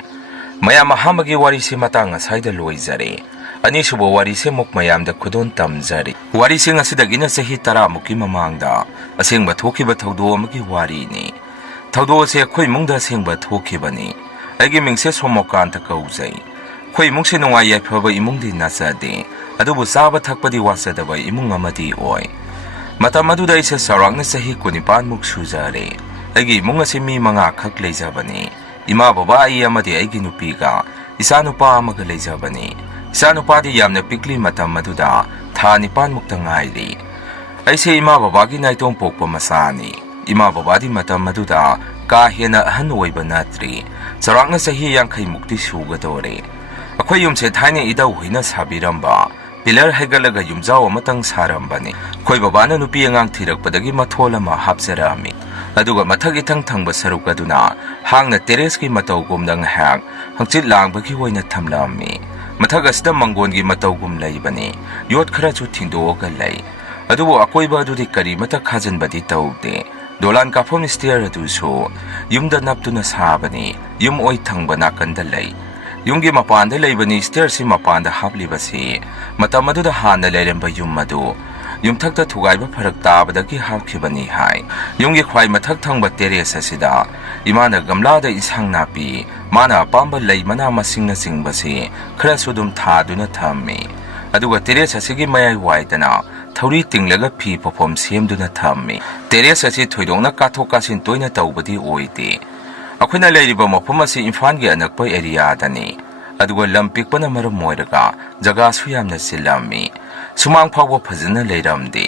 ꯃꯌꯥꯝ ꯑꯍꯥꯟꯕꯒꯤ ꯋꯥꯔꯤꯁꯤ ꯃꯇꯥꯡ ꯉꯁꯥꯏꯗ ꯂꯣꯏꯖꯔꯦ ꯑꯅꯤꯁꯨꯕ ꯋꯥꯔꯤꯁꯦ ꯑꯃꯨꯛ ꯃꯌꯥꯝꯗ ꯈꯨꯗꯣꯟ ꯇꯝꯖꯔꯤ ꯋꯥꯔꯤꯁꯤꯡ ꯑꯁꯤꯗꯒꯤꯅ ꯆꯍꯤ 10ꯃꯨꯛꯀꯤ ꯃꯃꯥꯡꯗ ꯑꯁꯦꯡꯕ ꯊꯣꯛꯈꯤꯕ ꯊꯧꯗꯣꯛ ꯑꯃꯒꯤ ꯋꯥꯔꯤꯅꯤ ꯊꯧꯗꯣꯛ ꯑꯁꯤ ꯑꯩꯈꯣꯏ ꯏꯃꯨꯡꯗ ꯑꯁꯦꯡꯕ ꯊꯣꯛꯈꯤꯕꯅꯤ ꯑꯩꯒꯤ ꯃꯤꯡꯁꯦ ꯁꯣꯃꯣꯀꯥꯟꯇ ꯀꯧꯖꯩ ꯑꯩꯈꯣꯏ ꯏꯃꯨꯡꯁꯦ ꯅꯨꯡꯉꯥꯏ ꯌꯥꯏꯐꯕ ꯏꯃꯨꯡꯗꯤ ꯅꯠꯆꯗꯦ ꯑꯗꯨꯕꯨ ꯆꯥꯕ ꯊꯛꯄꯗꯤ ꯋꯥꯠꯆꯗꯕ ꯏꯃꯨꯡ ꯑꯃꯗꯤ ꯑꯣꯏ ꯃꯇꯝ ꯑꯗꯨꯗ ꯑꯩꯁꯦ ꯆꯥꯎꯔꯥꯛꯅ ꯆꯍꯤ 19ꯃꯨꯛ ꯁꯨꯖꯔꯦ ꯑꯩꯒꯤ ꯏꯃꯨꯡ ꯑꯁꯤ ꯃꯤ 5ꯈꯛ ꯂꯩꯖꯕꯅꯤ ꯏꯃꯥ ꯕꯕꯥ ꯑꯩ ꯑꯃꯗꯤ ꯑꯩꯒꯤ ꯅꯨꯄꯤꯒ ꯏꯆꯥꯅꯨꯄꯥ ꯑꯃꯒ ꯂꯩꯖꯕꯅꯤ ꯏꯆꯥꯅꯨꯄꯥꯗꯤ ꯌꯥꯝꯅ ꯄꯤꯛꯂꯤꯃꯇꯝ ꯑꯗꯨꯗ ꯊꯥ 9ꯃꯨꯛꯇ ꯉꯥꯏꯔꯤ ꯑꯩꯁꯦ ꯏꯃꯥ ꯕꯕꯥꯒꯤ ꯅꯥꯏꯇꯣꯝ ꯄꯣꯛꯄ ꯃꯆꯥꯅꯤ ꯏꯃꯥ ꯕꯕꯥꯗꯤ ꯃꯇꯝ ꯑꯗꯨꯗ ꯀꯥ ꯍꯦꯟꯅ ꯑꯍꯟ ꯑꯣꯏꯕ ꯅꯠꯇ꯭ꯔꯤ ꯆꯥꯎꯔꯥꯛꯅ ꯆꯍꯤ 50ꯃꯨꯛꯇꯤ ꯁꯨꯒꯗꯣꯔꯦ ꯑꯩꯈꯣꯏ ꯌꯨꯝꯁꯦ ꯊꯥꯏꯅ ꯏꯙꯧ ꯍꯣꯏꯅ ꯁꯥꯕꯤꯔꯝꯕ ꯄꯤꯂꯔ ꯍꯩꯒꯠꯂꯒ ꯌꯨꯝꯖꯥꯎ ꯑꯃꯇꯪ ꯁꯥꯔꯝꯕꯅꯤ ꯑꯩꯈꯣꯏ ꯕꯕꯥꯅ ꯅꯨꯄꯤ ꯑꯉꯥꯡ ꯊꯤꯔꯛꯄꯗꯒꯤ ꯃꯊꯣꯜ ꯑꯃ ꯍꯥꯞꯆꯔꯛꯑꯝꯃꯤ ꯑꯗꯨꯒ ꯃꯊꯛ ꯏꯊꯪ ꯊꯪꯕ ꯁꯔꯨꯛ ꯑꯗꯨꯅ ꯍꯥꯡꯅ ꯇꯦꯔꯦꯁꯀꯤ ꯃꯇꯧꯒꯨꯝꯅ ꯉꯥꯏꯍꯥꯛ ꯍꯪꯆꯤꯠ ꯂꯥꯡꯕꯒꯤ ꯑꯣꯏꯅ ꯊꯝꯂꯝꯃꯤ ꯃꯊꯛ ꯑꯁꯤꯗ ꯃꯪꯒꯣꯟꯒꯤ ꯃꯇꯧꯒꯨꯝ ꯂꯩꯕꯅꯤ ꯌꯣꯠ ꯈꯔꯁꯨ ꯊꯤꯡꯗꯣꯛꯑꯒ ꯂꯩ ꯑꯗꯨꯕꯨ ꯑꯀꯣꯏꯕ ꯑꯗꯨꯗꯤ ꯀꯔꯤꯃꯠꯇ ꯈꯥꯖꯤꯟꯕꯗꯤ ꯇꯧꯗꯦ ꯗꯣꯂꯥꯟ ꯀꯥꯞꯐꯝ ꯁ꯭ꯇꯦꯌꯔ ꯑꯗꯨꯁꯨ ꯌꯨꯝꯗ ꯅꯞꯇꯨꯅ ꯁꯥꯕꯅꯤ ꯌꯨꯝ ꯑꯣꯏ ꯊꯪꯕ ꯅꯥꯀꯟꯗ ꯂꯩ ꯌꯨꯝꯒꯤ ꯃꯄꯥꯟꯗ ꯂꯩꯕꯅꯤ ꯁ꯭ꯇꯦꯌꯔꯁꯤ ꯃꯄꯥꯟꯗ ꯍꯥꯞꯂꯤꯕꯁꯤ ꯃꯇꯝ ꯑꯗꯨꯗ ꯍꯥꯟꯅ ꯂꯩꯔꯝꯕ ꯌꯨꯝ ꯑꯗꯨ ꯌꯨꯝꯊꯛꯇ ꯊꯨꯒꯥꯏꯕ ꯐꯔꯛ ꯇꯥꯕꯗꯒꯤ ꯍꯥꯞꯈꯤꯕꯅꯤ ꯍꯥꯏ ꯌꯨꯝꯒꯤ ꯈ꯭ꯋꯥꯏ ꯃꯊꯛ ꯊꯪꯕ ꯇꯦꯔꯦꯁ ꯑꯁꯤꯗ ꯏꯃꯥꯅ ꯒꯝꯂꯥꯗ ꯏꯟꯁꯥꯡ ꯅꯥꯄꯤ ꯃꯥꯅ ꯑꯄꯥꯝꯕ ꯂꯩ ꯃꯅꯥ ꯃꯁꯤꯡꯅꯆꯤꯡꯕꯁꯤ ꯈꯔꯁꯨ ꯑꯗꯨꯝ ꯊꯥꯗꯨꯅ ꯊꯝꯃꯤ ꯑꯗꯨꯒ ꯇꯦꯔꯦꯁ ꯑꯁꯤꯒꯤ ꯃꯌꯥꯏ ꯋꯥꯏꯗꯅ ꯊꯧꯔꯤ ꯇꯤꯡꯂꯒ ꯐꯤ ꯐꯧꯐꯝ ꯁꯦꯝꯗꯨꯅ ꯊꯝꯃꯤ ꯇꯦꯔꯦꯁ ꯑꯁꯤ ꯊꯣꯏꯗꯣꯛꯅ ꯀꯥꯊꯣꯛ ꯀꯥꯁꯤꯟ ꯇꯣꯏꯅ ꯇꯧꯕꯗꯤ ꯑꯣꯏꯗꯦ ꯑꯩꯈꯣꯏꯅ ꯂꯩꯔꯤꯕ ꯃꯐꯝ ꯑꯁꯤ ꯏꯝꯐꯥꯜꯒꯤ ꯑꯅꯛꯄ ꯑꯦꯔꯤꯌꯥꯗꯅꯤ ꯑꯗꯨꯒ ꯂꯝ ꯄꯤꯛꯄꯅ ꯃꯔꯝ ꯑꯣꯏꯔꯒ ꯖꯒꯥꯁꯨ ꯌꯥꯝꯅ ꯆꯤꯜꯂꯝꯃꯤ ꯁꯨꯃꯥꯡ ꯐꯥꯎꯕ ꯐꯖꯅ ꯂꯩꯔꯝꯗꯦ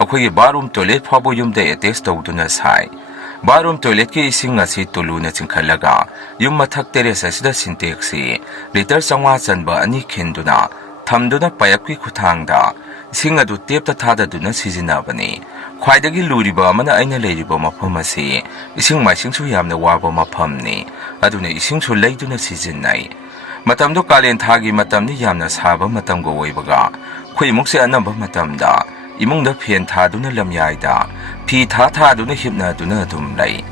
ꯑꯩꯈꯣꯏꯒꯤ ꯕꯥꯠꯔꯨꯝ ꯇꯣꯏꯂꯦꯠ ꯐꯥꯎꯕ ꯌꯨꯝꯗ ꯑꯦꯇꯦꯆ ꯇꯧꯗꯨꯅ ꯁꯥꯏ ꯕꯥꯠꯔꯨꯝ ꯇꯣꯏꯂꯦꯠꯀꯤ ꯏꯁꯤꯡ ꯑꯁꯤ ꯇꯨꯂꯨꯅ ꯆꯤꯡꯈꯠꯂꯒ ꯌꯨꯝ ꯃꯊꯛ ꯇꯦꯔꯦꯁ ꯑꯁꯤꯗ ꯁꯤꯟꯇꯦꯛꯁꯤ ꯂꯤꯇꯔ 500 ꯆꯟꯕ 2 ꯈꯤꯟꯗꯨꯅ ꯊꯝꯗꯨꯅ ꯄꯥꯏꯞꯀꯤ ꯈꯨꯠꯊꯥꯡꯗ ꯏꯁꯤꯡ ꯑꯗꯨ ꯇꯦꯞꯇ ꯊꯥꯗꯗꯨꯅ ꯁꯤꯖꯤꯟꯅꯕꯅꯤ ꯈ꯭ꯋꯥꯏꯗꯒꯤ ꯂꯨꯔꯤꯕ ꯑꯃꯅ ꯑꯩꯅ ꯂꯩꯔꯤꯕ ꯃꯐꯝ ꯑꯁꯤ ꯏꯁꯤꯡ ꯃꯥꯏꯁꯤꯡꯁꯨ ꯌꯥꯝꯅ ꯋꯥꯕ ꯃꯐꯝꯅꯤ ꯑꯗꯨꯅ ꯏꯁꯤꯡꯁꯨ ꯂꯩꯗꯨꯅ ꯁꯤꯖꯤꯟꯅꯩ ꯃꯇꯝꯗꯨ ꯀꯥꯂꯦꯟ ꯊꯥꯒꯤ ꯃꯇꯝꯗꯤ ꯌꯥꯝꯅ ꯁꯥꯕ ꯃꯇꯝꯒ ꯑꯣꯏꯕꯒ ꯑꯩꯈꯣꯏ ꯏꯃꯨꯡꯁꯦ ꯑꯅꯝꯕ ꯃꯇꯝꯗ ꯏꯃꯨꯡꯗ ꯐꯦꯟ ꯊꯥꯗꯨꯅ ꯂꯝꯌꯥꯏꯗ ꯐꯤ ꯊꯥꯗꯨꯅ ꯍꯤꯞꯅꯗꯨꯅ ꯑꯗꯨꯝ ꯂꯩ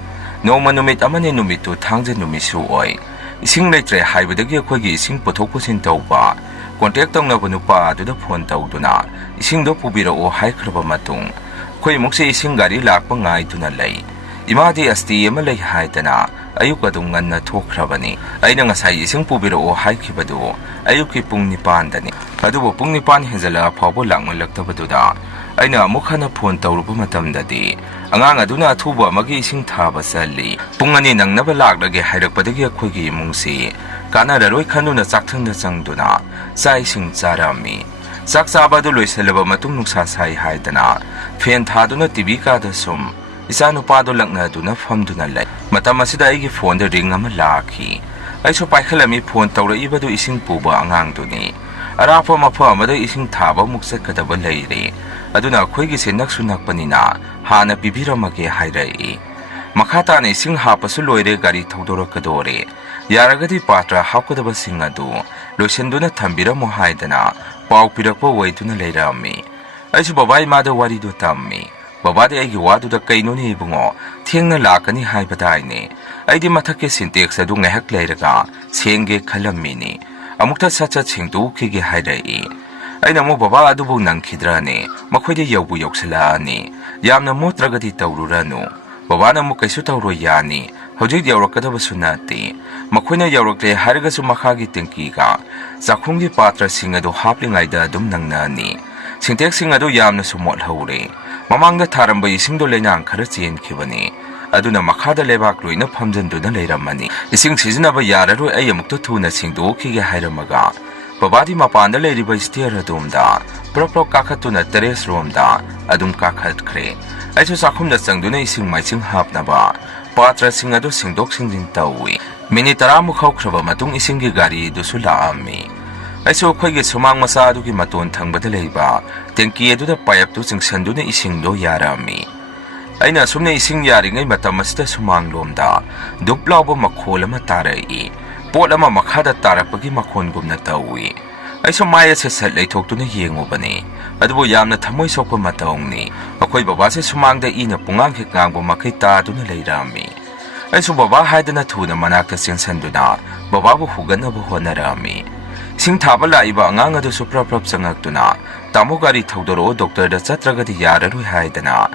ꯅꯣꯡꯃ ꯅꯨꯃꯤꯠ ꯑꯃꯅꯤ ꯅꯨꯃꯤꯠꯇꯨ ꯊꯥꯡꯖ ꯅꯨꯃꯤꯠꯁꯨ ꯑꯣꯏ ꯏꯁꯤꯡ ꯂꯩꯇ꯭ꯔꯦ ꯍꯥꯏꯕꯗꯒꯤ ꯑꯩꯈꯣꯏꯒꯤ ꯏꯁꯤꯡ ꯄꯨꯊꯣꯛ ꯄꯨꯁꯤꯟ ꯇꯧꯕ ꯀꯣꯟꯇꯦꯛ ꯇꯧꯅꯕ ꯅꯨꯄꯥ ꯑꯗꯨꯗ ꯐꯣꯟ ꯇꯧꯗꯨꯅ ꯏꯁꯤꯡꯗꯣ ꯄꯨꯕꯤꯔꯛꯑꯣ ꯍꯥꯏꯈ꯭ꯔꯕ ꯃꯇꯨꯡ ꯑꯩꯈꯣꯏ ꯏꯃꯨꯡꯁꯦ ꯏꯁꯤꯡ ꯒꯥꯔꯤ ꯂꯥꯛꯄ ꯉꯥꯏꯗꯨꯅ ꯂꯩ ꯏꯃꯥꯗꯤ ꯑꯁꯇꯤ ꯑꯃ ꯂꯩ ꯍꯥꯏꯗꯅ ꯑꯌꯨꯛ ꯑꯗꯨꯝ ꯉꯟꯅ ꯊꯣꯛꯈ꯭ꯔꯕꯅꯤ ꯑꯩꯅ ꯉꯁꯥꯏ ꯏꯁꯤꯡ ꯄꯨꯕꯤꯔꯛꯑꯣ ꯍꯥꯏꯈꯤꯕꯗꯨ ꯑꯌꯨꯛꯀꯤ ꯄꯨꯡ 9ꯗꯅꯤ ꯑꯗꯨꯕꯨ ꯄꯨꯡ 9 ꯍꯦꯟꯖꯜꯂꯛꯑ ꯐꯥꯎꯕ ꯂꯥꯛꯃꯜꯂꯛꯇꯕꯗꯨꯗ ꯑꯩꯅ ꯑꯃꯨꯛ ꯍꯟꯅ ꯐꯣꯟ ꯇꯧꯔꯨꯕ ꯃꯇꯝꯗꯗꯤ ꯑꯉꯥꯡ ꯑꯗꯨꯅ ꯑꯊꯨꯕ ꯑꯃꯒꯤ ꯏꯁꯤꯡ ꯊꯥꯕ ꯆꯠꯂꯤ ꯄꯨꯡ 2 ꯅꯪꯅꯕ ꯂꯥꯛꯂꯒꯦ ꯍꯥꯏꯔꯛꯄꯗꯒꯤ ꯑꯩꯈꯣꯏꯒꯤ ꯏꯃꯨꯡꯁꯤ ꯀꯥꯟꯅꯔꯔꯣꯏ ꯈꯟꯗꯨꯅ ꯆꯥꯛꯊꯪꯗ ꯆꯪꯗꯨꯅ ꯆꯥꯛ ꯏꯁꯤꯡ ꯆꯥꯔꯝꯃꯤ ꯆꯥꯛ ꯆꯥꯕ ꯑꯗꯨ ꯂꯣꯏꯁꯤꯜꯂꯕ ꯃꯇꯨꯡ ꯅꯨꯡꯁꯥ ꯁꯥꯏ ꯍꯥꯏꯗꯅ ꯐꯦꯟ ꯊꯥꯗꯨꯅ ꯇꯤꯚꯤ ꯀꯥꯗ ꯁꯨꯝ ꯏꯆꯥꯅꯨꯄꯥꯗꯣ ꯂꯛꯅꯗꯨꯅ ꯐꯝꯗꯨꯅ ꯂꯩ ꯃꯇꯝ ꯑꯁꯤꯗ ꯑꯩꯒꯤ ꯐꯣꯟꯗ ꯔꯤꯡ ꯑꯃ ꯂꯥꯛꯈꯤ ꯑꯩꯁꯨ ꯄꯥꯏꯈꯠꯂꯝꯃꯤ ꯐꯣꯟ ꯇꯧꯔꯛꯏꯕꯗꯨ ꯏꯁꯤꯡ ꯄꯨꯕ ꯑꯉꯥꯡꯗꯨꯅꯤ ꯑꯔꯥꯞꯄ ꯃꯐꯝ ꯑꯃꯗ ꯏꯁꯤng ꯊꯥꯕ ꯑꯃꯨꯛ ꯆꯠꯀꯗꯕ ꯂꯩꯔꯦ ꯑꯗꯨꯅ ꯑꯩꯈꯣꯏꯒꯤꯁꯦ ꯅꯛꯁꯨ ꯅꯛꯄꯅꯤꯅ ꯍꯥꯟꯅ ꯄꯤꯕꯤꯔꯝꯃꯒꯦ ꯍꯥꯏꯔꯛꯏ ꯃꯈꯥ ꯇꯥꯅ ꯏꯁꯤꯡ ꯍꯥꯞꯄꯁꯨ ꯂꯣꯏꯔꯦ ꯒꯥꯔꯤ ꯊꯧꯗꯣꯔꯛꯀꯗꯣꯔꯦ ꯌꯥꯔꯒꯗꯤ ꯄꯥꯇ꯭ꯔ ꯍꯥꯞꯀꯗꯕꯁꯤꯡ ꯑꯗꯨ ꯂꯣꯏꯁꯤꯟꯗꯨꯅ ꯊꯝꯕꯤꯔꯝꯃꯣ ꯍꯥꯏꯗꯅ ꯄꯥꯎ ꯄꯤꯔꯛꯄ ꯑꯣꯏꯗꯨꯅ ꯂꯩꯔꯝꯃꯤ ꯑꯩꯁꯨ ꯕꯕꯥ ꯏꯃꯥꯗ ꯋꯥꯔꯤꯗꯨ ꯇꯝꯃꯤ ꯕꯕꯥꯗꯤ ꯑꯩꯒꯤ ꯋꯥꯗꯨꯗ ꯀꯩꯅꯣꯅꯦ ꯏꯕꯨꯡꯉꯣ ꯊꯦꯡꯅ ꯂꯥꯛꯀꯅꯤ ꯍꯥꯏꯕꯗꯥꯏꯅꯦ ꯑꯩꯗꯤ ꯃꯊꯛꯀꯤ ꯁꯤꯟꯇꯦꯛꯁ ꯑꯗꯨ ꯉꯥꯏꯍꯥꯛ ꯂꯩꯔꯒ ꯁꯦꯡꯒꯦ ꯈꯜꯂꯝꯃꯤꯅꯤ ꯑꯃꯨꯛꯇ ꯁꯠ ꯁꯦꯡꯗꯣꯛꯈꯤꯒꯦ ꯍꯥꯏꯔꯛꯏ ꯑꯩꯅ ꯑꯃꯨꯛ ꯕꯕꯥ ꯑꯗꯨꯕꯨ ꯅꯪꯈꯤꯗ꯭ꯔꯅꯦ ꯃꯈꯣꯏꯗꯤ ꯌꯧꯕꯨ ꯌꯧꯁꯤꯜꯂꯛꯑꯅꯤ ꯌꯥꯝꯅ ꯃꯣꯠꯇ꯭ꯔꯒꯗꯤ ꯇꯧꯔꯨꯔꯅꯨ ꯕꯕꯥꯅ ꯑꯃꯨꯛ ꯀꯩꯁꯨ ꯇꯧꯔꯣꯏ ꯌꯥꯅꯤ ꯍꯧꯖꯤꯛ ꯌꯧꯔꯛꯀꯗꯕꯁꯨ ꯅꯠꯇꯦ ꯃꯈꯣꯏꯅ ꯌꯧꯔꯛꯂꯦ ꯍꯥꯏꯔꯒꯁꯨ ꯃꯈꯥꯒꯤ ꯇꯦꯡꯀꯤꯒ ꯆꯥꯛꯈꯨꯝꯒꯤ ꯄꯥꯇ꯭ꯔꯁꯤꯡ ꯑꯗꯨ ꯍꯥꯞꯂꯤꯉꯩꯗ ꯑꯗꯨꯝ ꯅꯪꯅꯅꯤ ꯁꯤꯟꯇꯦꯛꯁꯤꯡ ꯑꯗꯨ ꯌꯥꯝꯅꯁꯨ ꯃꯣꯠꯍꯧꯔꯦ ꯃꯃꯥꯡꯗ ꯊꯥꯔꯝꯕ ꯏꯁꯤꯡꯗꯣ ꯂꯩꯅꯥꯡ ꯈꯔ ꯆꯦꯟꯈꯤꯕꯅꯤ ꯑꯗꯨꯅ ꯃꯈꯥꯗ ꯂꯩꯕꯥꯛ ꯂꯣꯏꯅ ꯐꯝꯖꯟꯗꯨꯅ ꯂꯩꯔꯝꯃꯅꯤ ꯏꯁꯤꯡ ꯁꯤꯖꯤꯟꯅꯕ ꯌꯥꯔꯔꯣꯏ ꯑꯩ ꯑꯃꯨꯛꯇ ꯊꯨꯅ ꯁꯦꯡꯗꯣꯛꯈꯤꯒꯦ ꯍꯥꯏꯔꯝꯃꯒ ꯕꯕꯥꯗꯤ ꯃꯄꯥꯟꯗ ꯂꯩꯔꯤꯕ ꯁ꯭ꯇꯦꯌꯔ ꯑꯗꯣꯝꯗ ꯄꯨꯔꯞ ꯀꯥꯈꯠꯇꯨꯅ ꯇꯦꯔꯦꯁ ꯔꯣꯝꯗ ꯑꯗꯨꯝ ꯀꯥꯈꯠꯈ꯭ꯔꯦ ꯑꯩꯁꯨ ꯆꯥꯛꯈꯨꯝꯗ ꯆꯪꯗꯨꯅ ꯏꯁꯤꯡ ꯃꯥꯏꯁꯤꯡ ꯍꯥꯞꯅꯕ ꯄꯥꯇ꯭ꯔꯁꯤꯡ ꯑꯗꯨ ꯁꯦꯡꯗꯣꯛ ꯁꯦꯡꯖꯤꯟ ꯇꯧꯏ ꯃꯤꯅꯤꯠ 10ꯃꯨꯛ ꯍꯧꯈ꯭ꯔꯕ ꯃꯇꯨꯡ ꯏꯁꯤꯡꯒꯤ ꯒꯥꯔꯤꯗꯨꯁꯨ ꯂꯥꯛꯑꯝꯃꯤ ꯑꯩꯁꯨ ꯑꯩꯈꯣꯏꯒꯤ ꯁꯨꯃꯥꯡ ꯃꯆꯥ ꯑꯗꯨꯒꯤ ꯃꯇꯣꯟ ꯊꯪꯕꯗ ꯂꯩꯕ ꯇꯦꯡꯀꯤ ꯑꯗꯨꯗ ꯄꯥꯏꯞꯇꯨ ꯆꯤꯡꯁꯟꯗꯨꯅ ꯏꯁꯤꯡꯗꯣ ꯌꯥꯔꯝꯃꯤ ꯑꯩꯅ ꯑꯁꯨꯝꯅ ꯏꯁꯤꯡ ꯌꯥꯔꯤꯉꯩ ꯃꯇꯝ ꯑꯁꯤꯗ ꯁꯨꯃꯥꯡꯂꯣꯝꯗ ꯗꯨꯞ ꯂꯥꯎꯕ ꯃꯈꯣꯜ ꯑꯃ ꯇꯥꯔꯛꯏ ꯄꯣꯠ ꯑꯃ ꯃꯈꯥꯗ ꯇꯥꯔꯛꯄꯒꯤ ꯃꯈꯣꯟꯒꯨꯝꯅ ꯇꯧꯏ ꯑꯩꯁꯨ ꯃꯥꯏ ꯑꯁꯦ ꯁꯠ ꯂꯩꯊꯣꯛꯇꯨꯅ ꯌꯦꯡꯉꯨꯕꯅꯤ ꯑꯗꯨꯕꯨ ꯌꯥꯝꯅ ꯊꯃꯣꯏ ꯁꯣꯛꯄ ꯃꯇꯧꯅꯤ ꯑꯩꯈꯣꯏ ꯕꯕꯥꯁꯦ ꯁꯨꯃꯥꯡꯗ ꯏꯅ ꯄꯨꯡꯉꯥꯡ ꯍꯦꯛ ꯉꯥꯡꯕ ꯃꯈꯩ ꯇꯥꯗꯨꯅ ꯂꯩꯔꯝꯃꯤ ꯑꯩꯁꯨ ꯕꯕꯥ ꯍꯥꯏꯗꯅ ꯊꯨꯅ ꯃꯅꯥꯛꯇ ꯆꯦꯟꯁꯟꯗꯨꯅ ꯕꯕꯥꯕꯨ ꯍꯨꯒꯠꯅꯕ ꯍꯣꯠꯅꯔꯝꯃꯤ ꯏꯁꯤꯡ ꯊꯥꯕ ꯂꯥꯛꯏꯕ ꯑꯉꯥꯡ ꯑꯗꯨꯁꯨ ꯄ꯭ꯔꯞ ꯆꯪꯉꯛꯇꯨꯅ ꯇꯥꯃꯣ ꯒꯥꯔꯤ ꯊꯧꯗꯣꯔꯛꯑꯣ ꯗꯣꯛꯇꯔꯗ ꯆꯠꯇ꯭ꯔꯒꯗꯤ ꯌꯥꯔꯔꯣꯏ ꯍꯥꯏꯗꯅ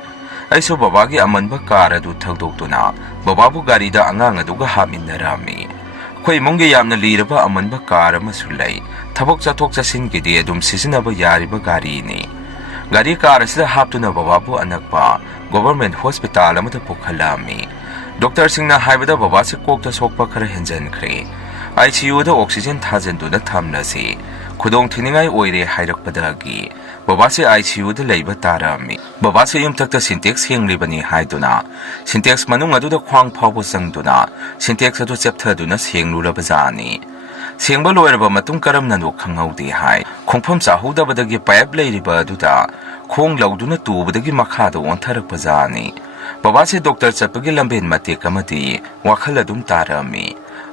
ꯑꯩꯁꯨ ꯕꯕꯥꯒꯤ ꯑꯃꯟꯕ ꯀꯥꯔ ꯑꯗꯨ ꯊꯧꯗꯣꯛꯇꯨꯅ ꯕꯕꯥꯕꯨ ꯒꯥꯔꯤꯗ ꯑꯉꯥꯡ ꯑꯗꯨꯒ ꯍꯥꯞꯃꯤꯟꯅꯔꯝꯃꯤ ꯑꯩꯈꯣꯏ ꯏꯃꯨꯡꯒꯤ ꯌꯥꯝꯅ ꯂꯤꯔꯕ ꯑꯃꯟꯕ ꯀꯥꯔ ꯑꯃꯁꯨ ꯂꯩ ꯊꯕꯛ ꯆꯠꯊꯣꯛ ꯆꯠꯁꯤꯟꯒꯤꯗꯤ ꯑꯗꯨꯝ ꯁꯤꯖꯤꯟꯅꯕ ꯌꯥꯔꯤꯕ ꯒꯥꯔꯤꯅꯤ ꯒꯥꯔꯤ ꯀꯥꯔ ꯑꯁꯤꯗ ꯍꯥꯞꯇꯨꯅ ꯕꯕꯥꯕꯨ ꯑꯅꯛꯄ ꯒꯣꯚꯔꯟꯃꯦꯟꯠ ꯍꯣꯁꯄꯤꯇꯥꯜ ꯑꯃꯗ ꯄꯨꯈꯠꯂꯝꯃꯤ ꯗꯣꯛꯇꯔꯁꯤꯡꯅ ꯍꯥꯏꯕꯗ ꯕꯕꯥꯁꯤ ꯀꯣꯛꯇ ꯁꯣꯛꯄ ꯈꯔ ꯍꯦꯟꯖꯟꯈ꯭ꯔꯦ ICUꯗ ꯑꯣꯛꯁꯤꯖꯦꯟ ꯊꯥꯖꯤꯟꯗꯨꯅ ꯊꯝꯂꯁꯤ ꯈꯨꯗꯣꯡꯊꯤꯅꯤꯡꯉꯥꯏ ꯑꯣꯏꯔꯦ ꯍꯥꯏꯔꯛꯄꯗꯒꯤ ꯕꯕꯥꯁꯤ ICUꯗ ꯂꯩꯕ ꯇꯥꯔꯝꯃꯤ ꯕꯕꯥꯁꯤ ꯌꯨꯝꯊꯛꯇ ꯁꯤꯟꯇꯦꯛꯁ ꯁꯦꯡꯂꯤꯕꯅꯤ ꯍꯥꯏꯗꯨꯅ ꯁꯤꯟꯇꯦꯛꯁ ꯃꯅꯨꯡ ꯑꯗꯨꯗ ꯈ꯭ꯋꯥꯡ ꯐꯥꯎꯕ ꯆꯪꯗꯨꯅ ꯁꯤꯟꯇꯦꯛꯁ ꯑꯗꯨ ꯆꯦꯞꯊꯗꯨꯅ ꯁꯦꯡꯂꯨꯔꯕꯖꯥꯠꯅꯤ ꯁꯦꯡꯕ ꯂꯣꯏꯔꯕ ꯃꯇꯨꯡ ꯀꯔꯝꯅꯅꯣ ꯈꯪꯍꯧꯗꯦ ꯍꯥꯏ ꯈꯣꯡꯐꯝ ꯆꯥꯍꯧꯗꯕꯗꯒꯤ ꯄꯥꯏꯞ ꯂꯩꯔꯤꯕ ꯑꯗꯨꯗ ꯈꯣꯡ ꯂꯧꯗꯨꯅ ꯇꯨꯕꯗꯒꯤ ꯃꯈꯥꯗ ꯑꯣꯟꯊꯔꯛꯄꯖꯥꯠꯅꯤ ꯕꯕꯥꯁꯤ ꯗꯣꯛꯇꯔ ꯆꯠꯄꯒꯤ ꯂꯝꯕꯦꯟ ꯃꯇꯦꯛ ꯑꯃꯗꯤ ꯋꯥꯈꯜ ꯑꯗꯨꯝ ꯇꯥꯔꯝꯃꯤ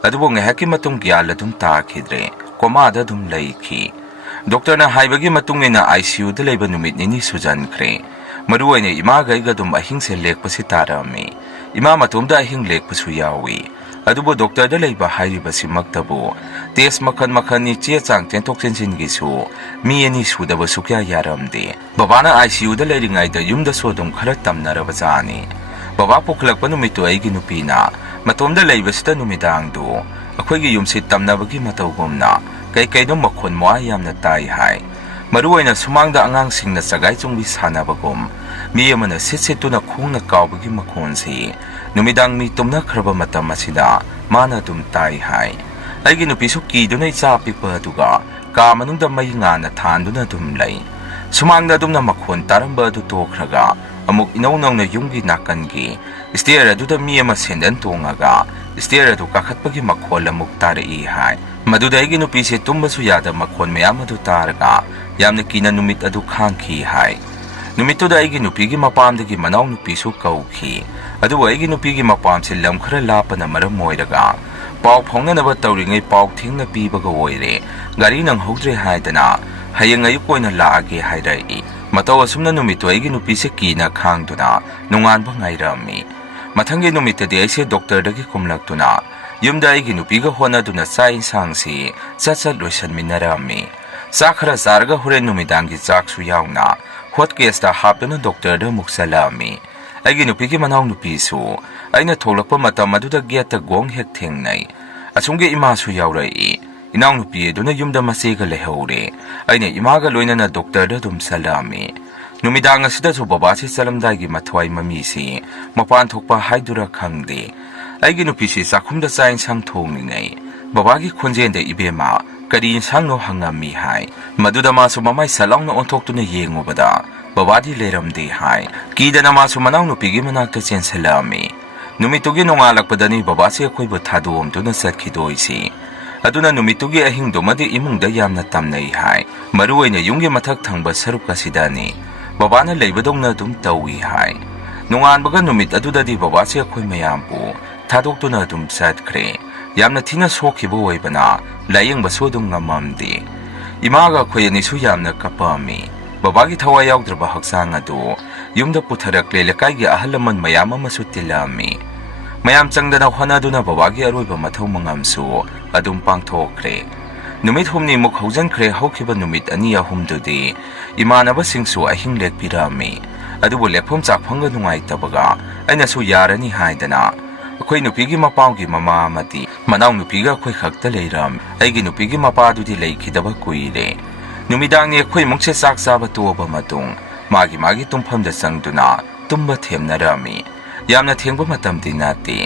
ꯑꯗꯨꯕꯨ ꯉꯥꯏꯍꯥꯛꯀꯤ ꯃꯇꯨꯡ ꯒ꯭ꯌꯥꯟ ꯑꯗꯨꯝ ꯇꯥꯈꯤꯗ꯭ꯔꯦ ꯀꯣꯃꯥꯗ ꯑꯗꯨꯝ ꯂꯩꯈꯤ ꯗꯣꯛꯇꯔꯅ ꯍꯥꯏꯕꯒꯤ ꯃꯇꯨꯡꯏꯟꯅ ICUꯗ ꯂꯩꯕ ꯅꯨꯃꯤꯠ 2 ꯁꯨꯖꯟꯈ꯭ꯔꯦ ꯃꯔꯨꯑꯣꯏꯅ ꯏꯃꯥꯒ ꯑꯩꯒ ꯑꯗꯨꯝ ꯑꯍꯤꯡꯁꯦ ꯂꯦꯛꯄꯁꯤ ꯇꯥꯔꯝꯃꯤ ꯏꯃꯥ ꯃꯇꯣꯝꯗ ꯑꯍꯤꯡ ꯂꯦꯛꯄꯁꯨ ꯌꯥꯎꯏ ꯑꯗꯨꯕꯨ ꯗꯣꯛꯇꯔꯗ ꯂꯩꯕ ꯍꯥꯏꯔꯤꯕꯁꯤꯃꯛꯇꯕꯨ ꯇꯦꯁ ꯃꯈꯟ ꯆꯦ ꯆꯥꯡ ꯆꯦꯟꯊꯣꯛ ꯆꯦꯟꯁꯤꯟꯒꯤꯁꯨ ꯃꯤ 2 ꯁꯨꯗꯕꯁꯨ ꯀꯌꯥ ꯌꯥꯔꯝꯗꯦ ꯕꯕꯥꯅ ICUꯗ ꯂꯩꯔꯤꯉꯩꯗ ꯌꯨꯝꯗꯁꯨ ꯑꯗꯨꯝ ꯈꯔ ꯇꯝꯅꯔꯕꯖꯥꯠꯅꯤ ꯕꯕꯥ ꯄꯨꯈꯠꯂꯛꯄ ꯅꯨꯃꯤꯠꯇꯨ ꯑꯩꯒꯤ ꯅꯨꯄꯤꯅ ꯃꯇꯣꯝꯗ ꯂꯩꯕꯁꯤꯗ ꯅꯨꯃꯤꯗꯥꯡꯗꯨ ꯑꯩꯈꯣꯏꯒꯤ ꯌꯨꯝꯁꯤ ꯇꯝꯅꯕꯒꯤ ꯃꯇꯧꯒꯨꯝꯅ ꯀꯩꯅꯣ ꯃꯈꯣꯟ ꯃꯋꯥ ꯌꯥꯝꯅ ꯇꯥꯏ ꯍꯥꯏ ꯃꯔꯨꯑꯣꯏꯅ ꯁꯨꯃꯥꯡꯗ ꯑꯉꯥꯡꯁꯤꯡꯅ ꯆꯒꯥꯏ ꯆꯣꯡꯕꯤ ꯁꯥꯟꯅꯕꯒꯨꯝ ꯃꯤ ꯑꯃꯅ ꯁꯤꯠꯇꯨꯅ ꯈꯣꯡꯅ ꯀꯥꯎꯕꯒꯤ ꯃꯈꯣꯟꯁꯤ ꯅꯨꯃꯤꯗꯥꯡ ꯃꯤ ꯇꯨꯝꯅꯈ꯭ꯔꯕ ꯃꯇꯝ ꯑꯁꯤꯗ ꯃꯥꯅ ꯑꯗꯨꯝ ꯇꯥꯏ ꯍꯥꯏ ꯑꯩꯒꯤ ꯅꯨꯄꯤꯁꯨ ꯀꯤꯗꯨꯅ ꯏꯆꯥ ꯑꯄꯤꯛꯄ ꯑꯗꯨꯒ ꯀꯥ ꯃꯅꯨꯡꯗ ꯃꯩ ꯉꯥꯟꯅ ꯊꯥꯟꯗꯨꯅ ꯑꯗꯨꯝ ꯂꯩ Sumangda dumna makhon taramba adu tokhraga amuk inau nongna yumgi nakangi stair aduda mi ama sendan tongaga stair adu kakhatpagi makhol amuk tarai hai maduda igi nupi se tumbasu yada makhon mayam adu taraga yamna kina numit adu khangki hai numituda igi nupigi mapamdagi manau nupi su kauki adu igi nupigi mapam se lam khara lapana maram moiraga pau phongnanaba tawringai pau thingna pibaga oire gari nang hodre haidana hayeng ayuk koina laage hairai matau asumna numito igi nupi se kina khangduna nunganba ngairami mathangi numitadi aise doctor dagi kumlaktuna yumda igi nupiga honaduna sa insangsi satsat loisan minarami sakhara sarga hure numidangi chaksu yauna hot case ta hapna doctor da muksalami agi nupigi manau nupi su aina tholakpa matam aduda geta gong hek thengnai asungge ima su yaurai inau nupi duna yumda masega lehore aina imaga loinana doctor da dum salami numidang asida su baba si salamdai gi mathwai mami si mapan thokpa haidura khangde aigi nupi si sakhumda sain sang thongningai baba gi khonjen de ibema kari sang no hangami hai maduda ma su mamai salong no onthok tuna yengobada baba di leramde hai kidana ma su manau nupi gi manakta chen salami numitugi nongalakpadani baba si akhoi bu thadom tuna satkhidoisi aduna numitugi ahingdo madi imungda yamna tamnai hai maruoina yunggi mathak thangba sarupka sidani babana leibadongna dum tawi hai nunganbaga numit adudadi baba si akhoi mayampu thadokduna dum satkre yamna thina sokhibo oibana layengba sodum ngamamdi imaga khoyani su yamna kapami babagi thawai yaugdraba haksang adu yumda putharakle lekaigi ahalaman mayam amasu tilami mayam changdana honaduna babagi aroiba mathau mangamsu adum pangthokre numit humni muk haujankre haukiba numit ani ahumdudi imanaba singsu ahing lekpirami adubu lephom chakphanga nungai tabaga aina su yarani haidana akhoi nupigi mapaugi mama amati manau nupiga akhoi khakta leiram aigi nupigi mapa dudi leikidaba kuire numidangni akhoi mukse chak chaba toba matung magi tumphamda sangduna tumba themnarami yamna thengba matamdi nati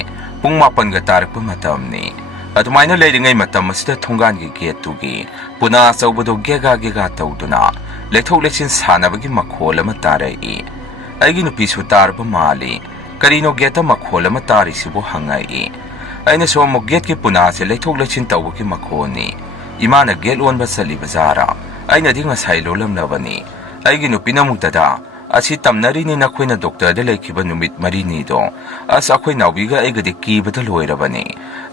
pung mapan ga tarakpa matamni adumaina leiringai matam asida thongan gi gate tugi puna chawbado gega tawduna lethok lechin sanabagi makhol ama tarai aigi nupi su tarba mali karino geta makhol ama tari sibo hangai aina so mo gate ki puna se lethok lechin tawbagi makhoni imana gate on ba sali bazara aina dinga sailo lamlabani aigi nupi namuktada asi tamnari ni nakhoina doctor da laikhiba numit marini do as akhoi naubiga aigadi kibada loirabani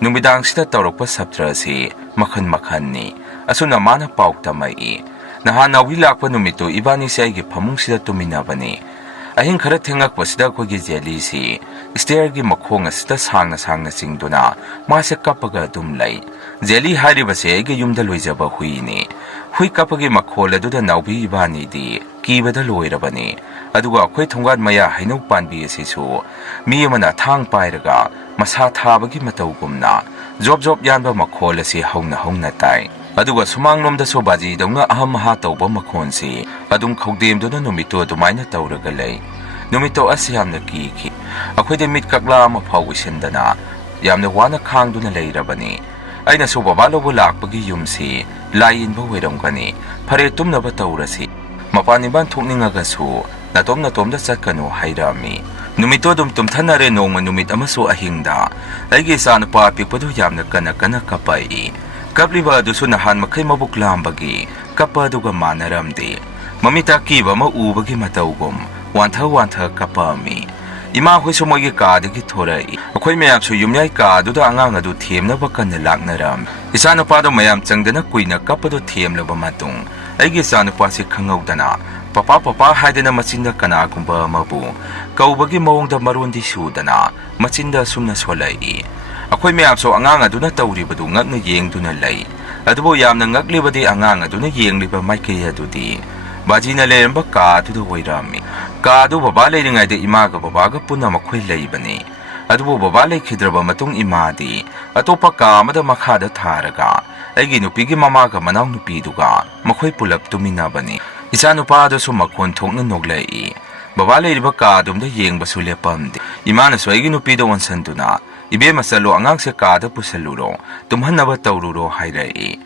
numidang sida tawrokpa sabtra si makhan ni asuna mana paukta mai naha nawi lakpa numito ibani se aigi phamung sida tuminabani ahin khara thengak pasida khogi jeli si stair gi makhong asida sangna singduna mase kapaga dum lai jeli hari base aigi yumda loijaba huini hui kapagi makhol aduda naubi ibani di kibada loirabani aduga akhoi thongan maya hainau panbi asisu mi amana thang pairaga masa thabagi matawgumna job yanba makhol asi hauna tai aduga sumanglomda sobaji dongna aham ha tawba makhon si adum khogdem dona numito dumaina tawraga lei numito asyamna ki akhoi de mit kakla ma phau isendana yamna wana khangduna leirabani aina so baba lobo lakpagi yumsi lain ba weramgani phare tumna ba tawrasi mapani ban thokningaga su natom da chatkanu hairami numito dum tumthanare nongma numit amaso ahingda aigi sanpa pikpadu yamna kana kapai kapliba dusu nahan makhai mabuk lambagi kapaduga manaramde mamita kiba ma ubagi matawgum wantha kapami ima hoiso mogi kadagi thorai akhoi mayam su yumyai ka duda angang adu themna bakan laknaram isana pado mayam changdana kuina kapadu themlaba matung aigi sanpa si khangawdana papa haidana machinda kana gumba mabu kaubagi mawongda marundi sudana machinda sumna solai akhoi mayam so angang aduna tawribadu ngakna yengduna lai adubo yamna ngaklibadi angang aduna yengliba maike adudi bajina leramba ka duda hoirami ka du baba leiringai de ima ga baba ga punna makhoi leibani adubo baba leikhidraba matung imadi atopa ka amada makha da tharaga aigi nupigi mama ga manau nupi duga makhoi pulap tuminabani ichanupa da su makhon thokna noglai baba leiriba ka dumda yengba su lepamde imana soigi nupi da wonsanduna ibe masalo angang se ka da pusaluro tumhanaba tawruro hairai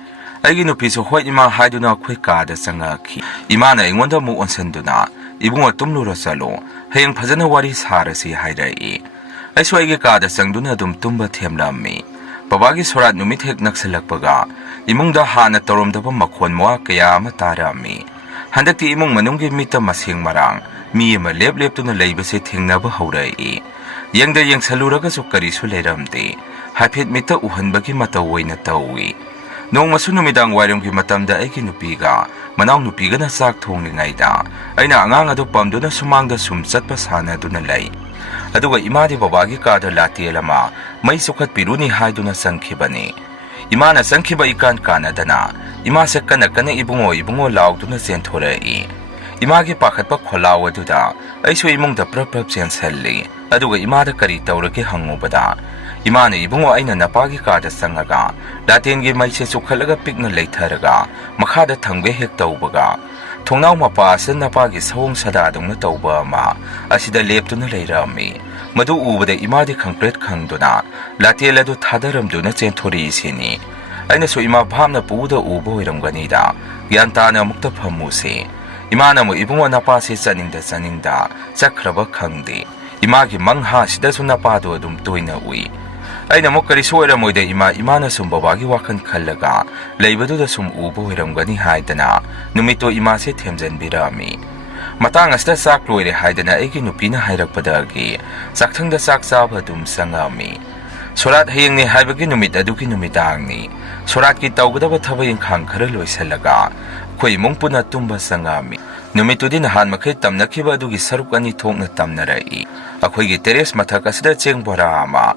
ꯑꯩꯒꯤ ꯅꯨꯄꯤꯁꯨ ꯍꯣꯏ ꯏꯃꯥ ꯍꯥꯏꯗꯨꯅ ꯑꯩꯈꯣꯏ ꯀꯥꯗ ꯆꯪꯉꯛꯈꯤ ꯏꯃꯥꯅ ꯑꯩꯉꯣꯟꯗ ꯑꯃꯨꯛ ꯑꯣꯟꯁꯤꯟꯗꯨꯅ ꯏꯕꯨꯡꯉꯣ ꯇꯨꯝꯂꯨꯔ ꯆꯠꯂꯣ ꯍꯌꯦꯡ ꯐꯖꯅ ꯋꯥꯔꯤ ꯁꯥꯔꯁꯤ ꯍꯥꯏꯔꯛꯏ ꯑꯩꯁꯨ ꯑꯩꯒꯤ ꯀꯥꯗ ꯆꯪꯗꯨꯅ ꯑꯗꯨꯝ ꯇꯨꯝꯕ ꯊꯦꯝꯂꯝꯃꯤ ꯕꯕꯥꯒꯤ ꯁꯣꯔꯥꯠ ꯅꯨꯃꯤꯠ ꯍꯦꯛ ꯅꯛꯁꯤꯜꯂꯛꯄꯒ ꯏꯃꯨꯡꯗ ꯍꯥꯟꯅ ꯇꯧꯔꯝꯗꯕ ꯃꯈꯣꯟ ꯃꯋꯥ ꯀꯌꯥ ꯑꯃ ꯇꯥꯔꯝꯃꯤ ꯍꯟꯗꯛꯇꯤ ꯏꯃꯨꯡ ꯃꯅꯨꯡꯒꯤ ꯃꯤꯠꯇ ꯃꯁꯦꯡ ꯃꯔꯥꯡ ꯃꯤ ꯑꯃ ꯂꯦꯞꯇꯨꯅ ꯂꯩꯕꯁꯦ ꯊꯦꯡꯅꯕ ꯍꯧꯔꯛꯏ ꯌꯦꯡꯗ ꯌꯦꯡꯁꯜꯂꯨꯔꯒꯁꯨ ꯀꯔꯤꯁꯨ ꯂꯩꯔꯝꯗꯦ ꯍꯥꯏꯐꯦꯠ ꯃꯤꯠꯇ ꯎꯍꯟꯕꯒꯤ ꯃꯇꯧ ꯑꯣꯏꯅ ꯇꯧꯏ ꯅꯣꯡꯃꯁꯨ ꯅꯨꯃꯤꯗꯥꯡ ꯋꯥꯏꯔꯝꯒꯤ ꯃꯇꯝꯗ ꯑꯩꯒꯤ ꯅꯨꯄꯤꯒ ꯃꯅꯥꯎꯅꯨꯄꯤꯒꯅ ꯆꯥꯛ ꯊꯣꯡꯂꯤꯉꯩꯗ ꯑꯩꯅ ꯑꯉꯥꯡ ꯑꯗꯨ ꯄꯝꯗꯨꯅ ꯁꯨꯃꯥꯡꯗ ꯁꯨꯝ ꯆꯠꯄ ꯁꯥꯟꯅꯗꯨꯅ ꯂꯩ ꯑꯗꯨꯒ ꯏꯃꯥꯗꯤ ꯕꯕꯥꯒꯤ ꯀꯥꯗ ꯂꯥꯇꯦꯜ ꯑꯃ ꯃꯩ ꯆꯨꯈꯠꯄꯤꯔꯨꯅꯤ ꯍꯥꯏꯗꯨꯅ ꯆꯪꯈꯤꯕꯅꯤ ꯏꯃꯥꯅ ꯆꯪꯈꯤꯕ ꯏꯀꯥꯟ ꯀꯥꯟꯅꯗꯅ ꯏꯃꯥꯁꯦ ꯀꯟꯅ ꯏꯕꯨꯡꯉꯣ ꯂꯥꯎꯗꯨꯅ ꯆꯦꯟꯊꯣꯔꯛꯏ ꯏꯃꯥꯒꯤ ꯄꯥꯈꯠꯄ ꯈꯣꯜꯂꯥꯎ ꯑꯗꯨꯗ ꯑꯩꯁꯨ ꯏꯃꯨꯡꯗ ꯄ꯭ꯔꯞ ꯆꯦꯟꯁꯜꯂꯤ ꯑꯗꯨꯒ ꯏꯃꯥꯗ ꯀꯔꯤ ꯇꯧꯔꯒꯦ ꯍꯪꯉꯨꯕꯗ 이마는 이붕어 아이는 나빠기 가다 쌍아가 라틴기 마이세 쑥할라가 삑나 레이터가 마카다 탕베 핵다우버가 통나우 마빠스 나빠기 서홍사다 동나 다우버마 아시다 랩두나 레이라미 मधु उबदे इमादी खंक्रेट खंगदुना लातेलदु थादरमदुना चेंथोरीसिनी अैना सो इमा भामना पुदा उबो इरमगनीदा ग्यान ताना मुक्त फमुसे इमाना मु इबुंगो नापासे चनिंदा चक्रब खंगदे इमागी मंगहा सिदसु नापादो अदुम तोइना उई अैना मु करी सोइरमोइदे इमाना सुम बाबागी वाखन खल्लगा लेइबदुदा सुम उबो इरमगनी हाइदना नुमितो इमासे थेमजनबिरामी matang asda sak loire haidana egi nupina hairakpadagi sakthangda sak chaba dum sangami sorat hayengni haibagi numit aduki numitangni sorat ki tawgadaba thabai inkhang khara loisalaga khoi mungpuna tumba sangami numitudi nahan makhai tamnakiba adugi saruk ani thokna tamnarai akhoi gi teres mathak asda chengbora ama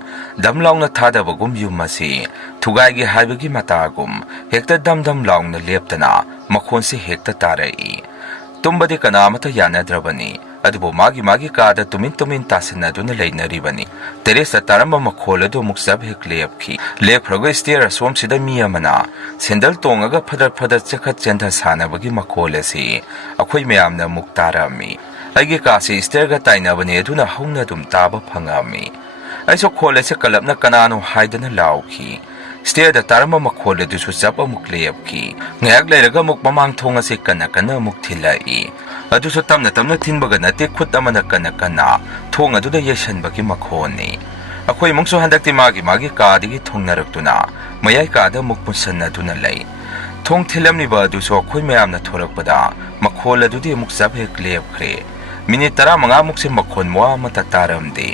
damlaungna thadabagum yumasi thugai gi haibagi matagum hekta damdam laungna leptana makhonsi hekta tarai तुम्बदे कनामत यानद्रबनी अदुबो मागी कादा तुमिन तासिनदुना लेनरिबनी तेरेस तारंब मखोलदो मुक्सब हेक लेपखी लेफ्रगो स्टेयर सोम सिदा मी अमना सेंडल तोंगगा फदर चखत चेंधा सानबगी मखोलसी अखोय मयामना मुक्तारामी अगे कासे स्टेयरगा ताइनबनी अदुना हौना दुम ताबा फंगामी ऐसो खोलसे कलपना कनानो हाइदना लाउखी स्टेयर तारंब मखोलदुसु चप अमुक लेपखी ngak leiraga muk mamang thonga se kana muk thilai adusu tamna thinbaga nate khut amana kana thong aduda yesanbagi makhoni akhoi mungsu handakti magi ka digi thongnaraktuna mayai ka da muk punsanna duna lai thong thilamni ba adusu akhoi mayamna thorakpada makhol adudi muk sabhe klepkhre minute 15 muk se makhon mwa mata taramde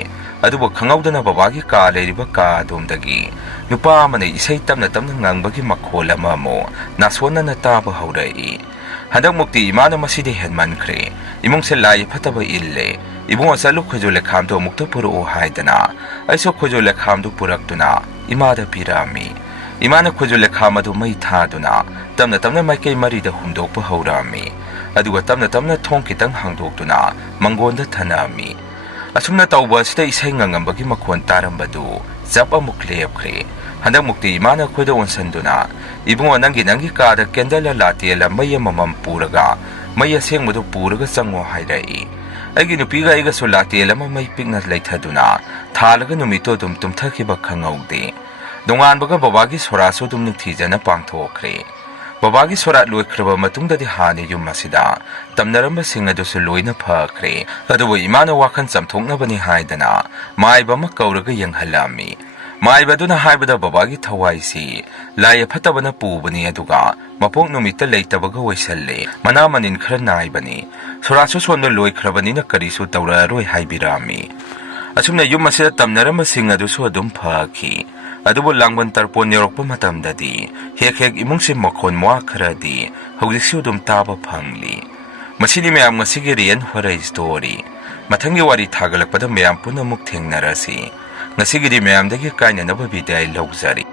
adubo khangawdana babagi ka leiriba ka domdagi nupa amane isai tamna ngangbagi makhol ama mo nasona na taba haurai handak mukti imana masidi henman khre imung se lai phataba ille ibung asalu khojole khamdo mukta puru haidana aiso khojole khamdu puraktuna imada pirami imana khojole khamadu mai thaduna tamna maikei mari da humdokpa haurami aduga tamna thong kitang hangdoktuna mangonda thanami asumna tawba sida isai ngangambagi makhon tarambadu zap amuk lepkhre handak mukti imana khoida onsanduna ibungo nangi kaada kendala latela maya mamam puraga maya sengmadu puraga chango hairai agi nupiga iga so latela mai pikna leithaduna thalaga numito dum tumthakiba khangaude donganbaga babagi soraso dum nithijana pangthokre babagi sorat loikraba matungdadi hani yumasida tamnaramba singadusu loina phakre adubo imana wakhan chamthoknabani haidana maiba ma kauraga yenghalami माइबदुना हाइबदा बाबागी थवाइसी लाय फतबना पुबनी अदुगा मपोक नुमिता लेतबगा वैसल्ले मना मनिन खर नाइबनी सोरासु सोन लोइख्रबनी न करिसु तौरारोय हाइबिरामी असुमना युम मसिदा तमनरम सिंग अदुसु अदुम फाखी अदुबो लांगबन तरपोन योरकप मतमददी हेक इमुंगसे मखोन मवा खरदी हौजिसु दुम ताबा फंगली मसिदि मयाम ngasiगी रियन हरै स्टोरी मथंगी वारी थागलकपदा मयाम पुनमुक थेंगनरसी ngasiगidi mayamdagi kainanaba bidai lawjari